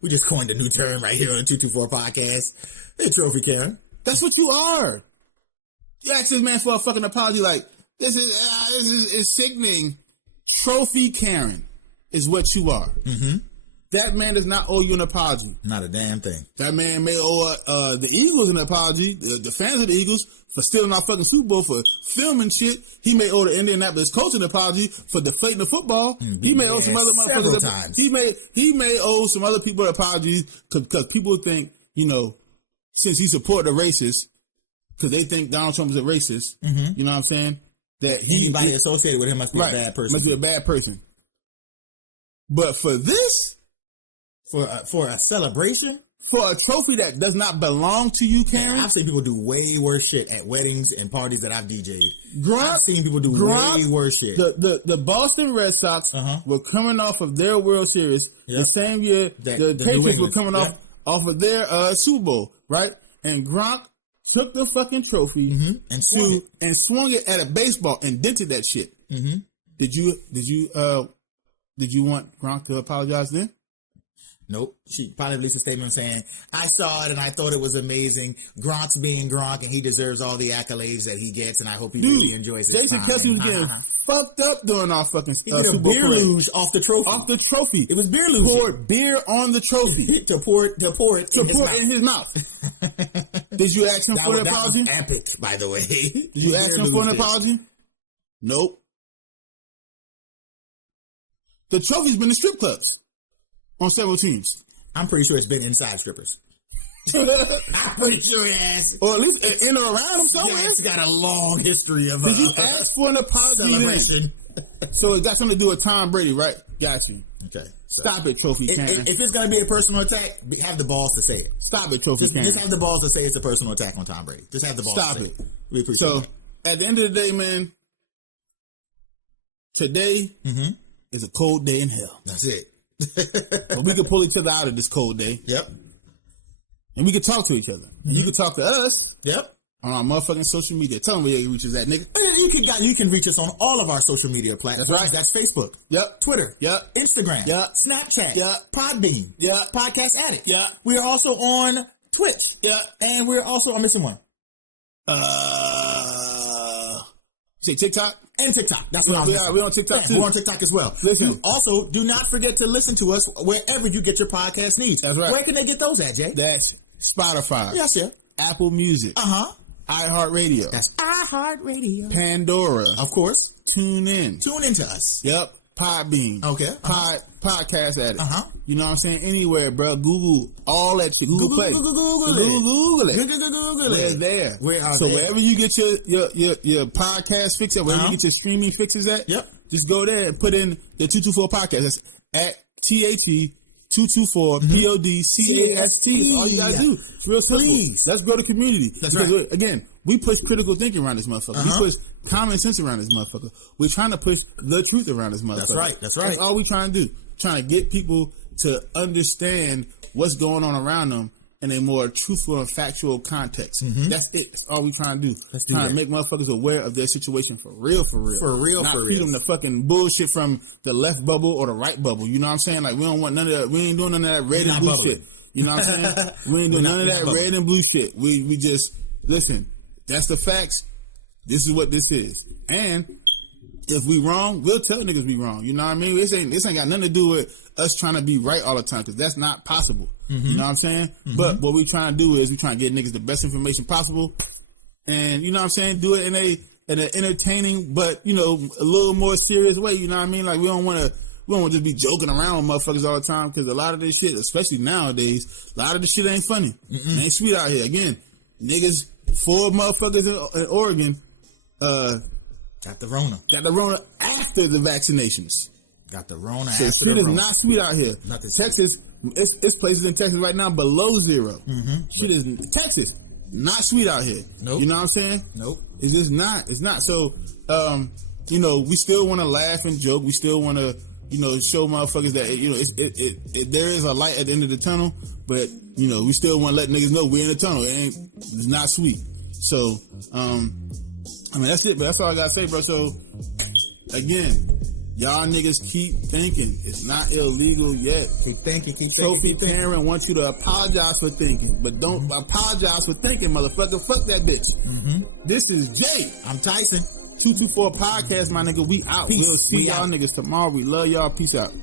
We just coined a new term right here on the 224 podcast. Hey, Trophy Karen. That's what you are. You ask this man for a fucking apology like, this is sickening. Trophy Karen is what you are. Mm-hmm. That man does not owe you an apology. Not a damn thing. That man may owe the Eagles an apology, the fans of the Eagles, for stealing our fucking Super Bowl, for filming shit. He may owe the Indianapolis Colts an apology for deflating the football. He may owe some other motherfuckers times. He may owe some other people an apology because people think, you know, since he supported the racists, because they think Donald Trump is a racist, you know what I'm saying? That anybody associated with him must be a bad person. Must be a bad person. But for this, for a celebration, for a trophy that does not belong to you, Karen. I've seen people do way worse shit at weddings and parties that I've DJ'd. I've seen people do way worse shit. The Boston Red Sox were coming off of their World Series the same year the Patriots were coming off of their Super Bowl, right? And Gronk took the fucking trophy and swung it at a baseball and dented that shit. Mm-hmm. Did you want Gronk to apologize then? Nope. She probably released a statement saying, I saw it and I thought it was amazing. Gronk's being Gronk and he deserves all the accolades that he gets and I hope he really enjoys his Jason time. Kelce was getting fucked up during our fucking he did a beer luge off the trophy. Off the trophy. It was beer luge. Poured beer on the trophy. to pour it in his mouth. Did you ask him for an apology? That was epic, by the way. Did you ask him for an apology? Nope. The trophy's been in strip clubs on several teams. I'm pretty sure it's been inside strippers. I'm pretty sure it has. Or at least in or around them somewhere. Yeah, it's got a long history of Did you ask for an apology celebration? So it got something to do with Tom Brady, right? Got you. Okay. Stop it, Trophy Karen. If it's going to be a personal attack, have the balls to say it. Stop it, Trophy Karen. Just have the balls to say it's a personal attack on Tom Brady. Just have the balls to say it. We appreciate it. So, at the end of the day, man, today is a cold day in hell. That's it. But we can pull each other out of this cold day. Yep. And we can talk to each other. And you can talk to us. Yep. On our motherfucking social media. Tell them where you can reach us at, nigga. You can reach us on all of our social media platforms. That's right. That's Facebook. Yep. Twitter. Yep. Instagram. Yep. Snapchat. Yep. Podbean. Yep. Podcast Addict. Yep. We are also on Twitch. Yep. And we're also, I'm missing one. You say TikTok? And TikTok. That's what I'm missing. We're on TikTok too. We're on TikTok as well. Listen. Also, do not forget to listen to us wherever you get your podcast needs. That's right. Where can they get those at, Jay? That's Spotify. Yes, sir. Apple Music. iHeartRadio. That's iHeartRadio. Pandora. Of course. Tune in. Tune into us. Yep. Podbean. Okay. Podcast Addict. You know what I'm saying? Anywhere, bro. Google all that shit. Google Play. Google it. Google it. We're there. So wherever you get your podcast fix at, wherever you get your streaming fixes at, just go there and put in the 224 podcast. That's at THE 224 PODCAST. All you gotta do. It's real simple. Please. Let's grow the community. That's right. Again, we push critical thinking around this motherfucker. We push common sense around this motherfucker. We're trying to push the truth around this motherfucker. That's right. That's all we trying to do. Trying to get people to understand what's going on around them in a more truthful and factual context. That's it. That's all we trying to do. Trying to make motherfuckers aware of their situation for real. Not feed them the fucking bullshit from the left bubble or the right bubble. You know what I'm saying? Like, we don't want none of that. We ain't doing none of that red and blue shit. You know what I'm saying? We ain't doing none of that red and blue shit. We just, listen, that's the facts. This is what this is. And if we wrong, we'll tell niggas we wrong. You know what I mean? This ain't got nothing to do with us trying to be right all the time, because that's not possible. You know what I'm saying? But what we trying to do is we trying to get niggas the best information possible. And, you know what I'm saying? Do it in an entertaining, but, you know, a little more serious way. You know what I mean? Like, we don't want to just be joking around with motherfuckers all the time, because a lot of this shit, especially nowadays, a lot of this shit ain't funny. It ain't sweet out here. Again, niggas, 4 motherfuckers in Oregon, got the Rona. Got the Rona after the vaccinations. Got the Rona so after the Rona. Shit is not sweet out here. Texas, it's places in Texas right now below 0. Shit is Texas, not sweet out here. Nope. You know what I'm saying? Nope. It's just not. It's not. So, you know, we still want to laugh and joke. We still want to, you know, show motherfuckers that, you know, there is a light at the end of the tunnel, but, you know, we still want to let niggas know we're in the tunnel. It's not sweet. So, I mean, that's it, but that's all I gotta say, bro. So, again, Y'all niggas keep thinking it's not illegal yet. Keep thinking, Trophy Karen wants you to apologize for thinking, but don't apologize for thinking, motherfucker. Fuck that bitch. This is Jay. I'm Tyson. 224 Podcast, my nigga. We out. Peace. We'll see We y'all out. niggas tomorrow. We love y'all. Peace out.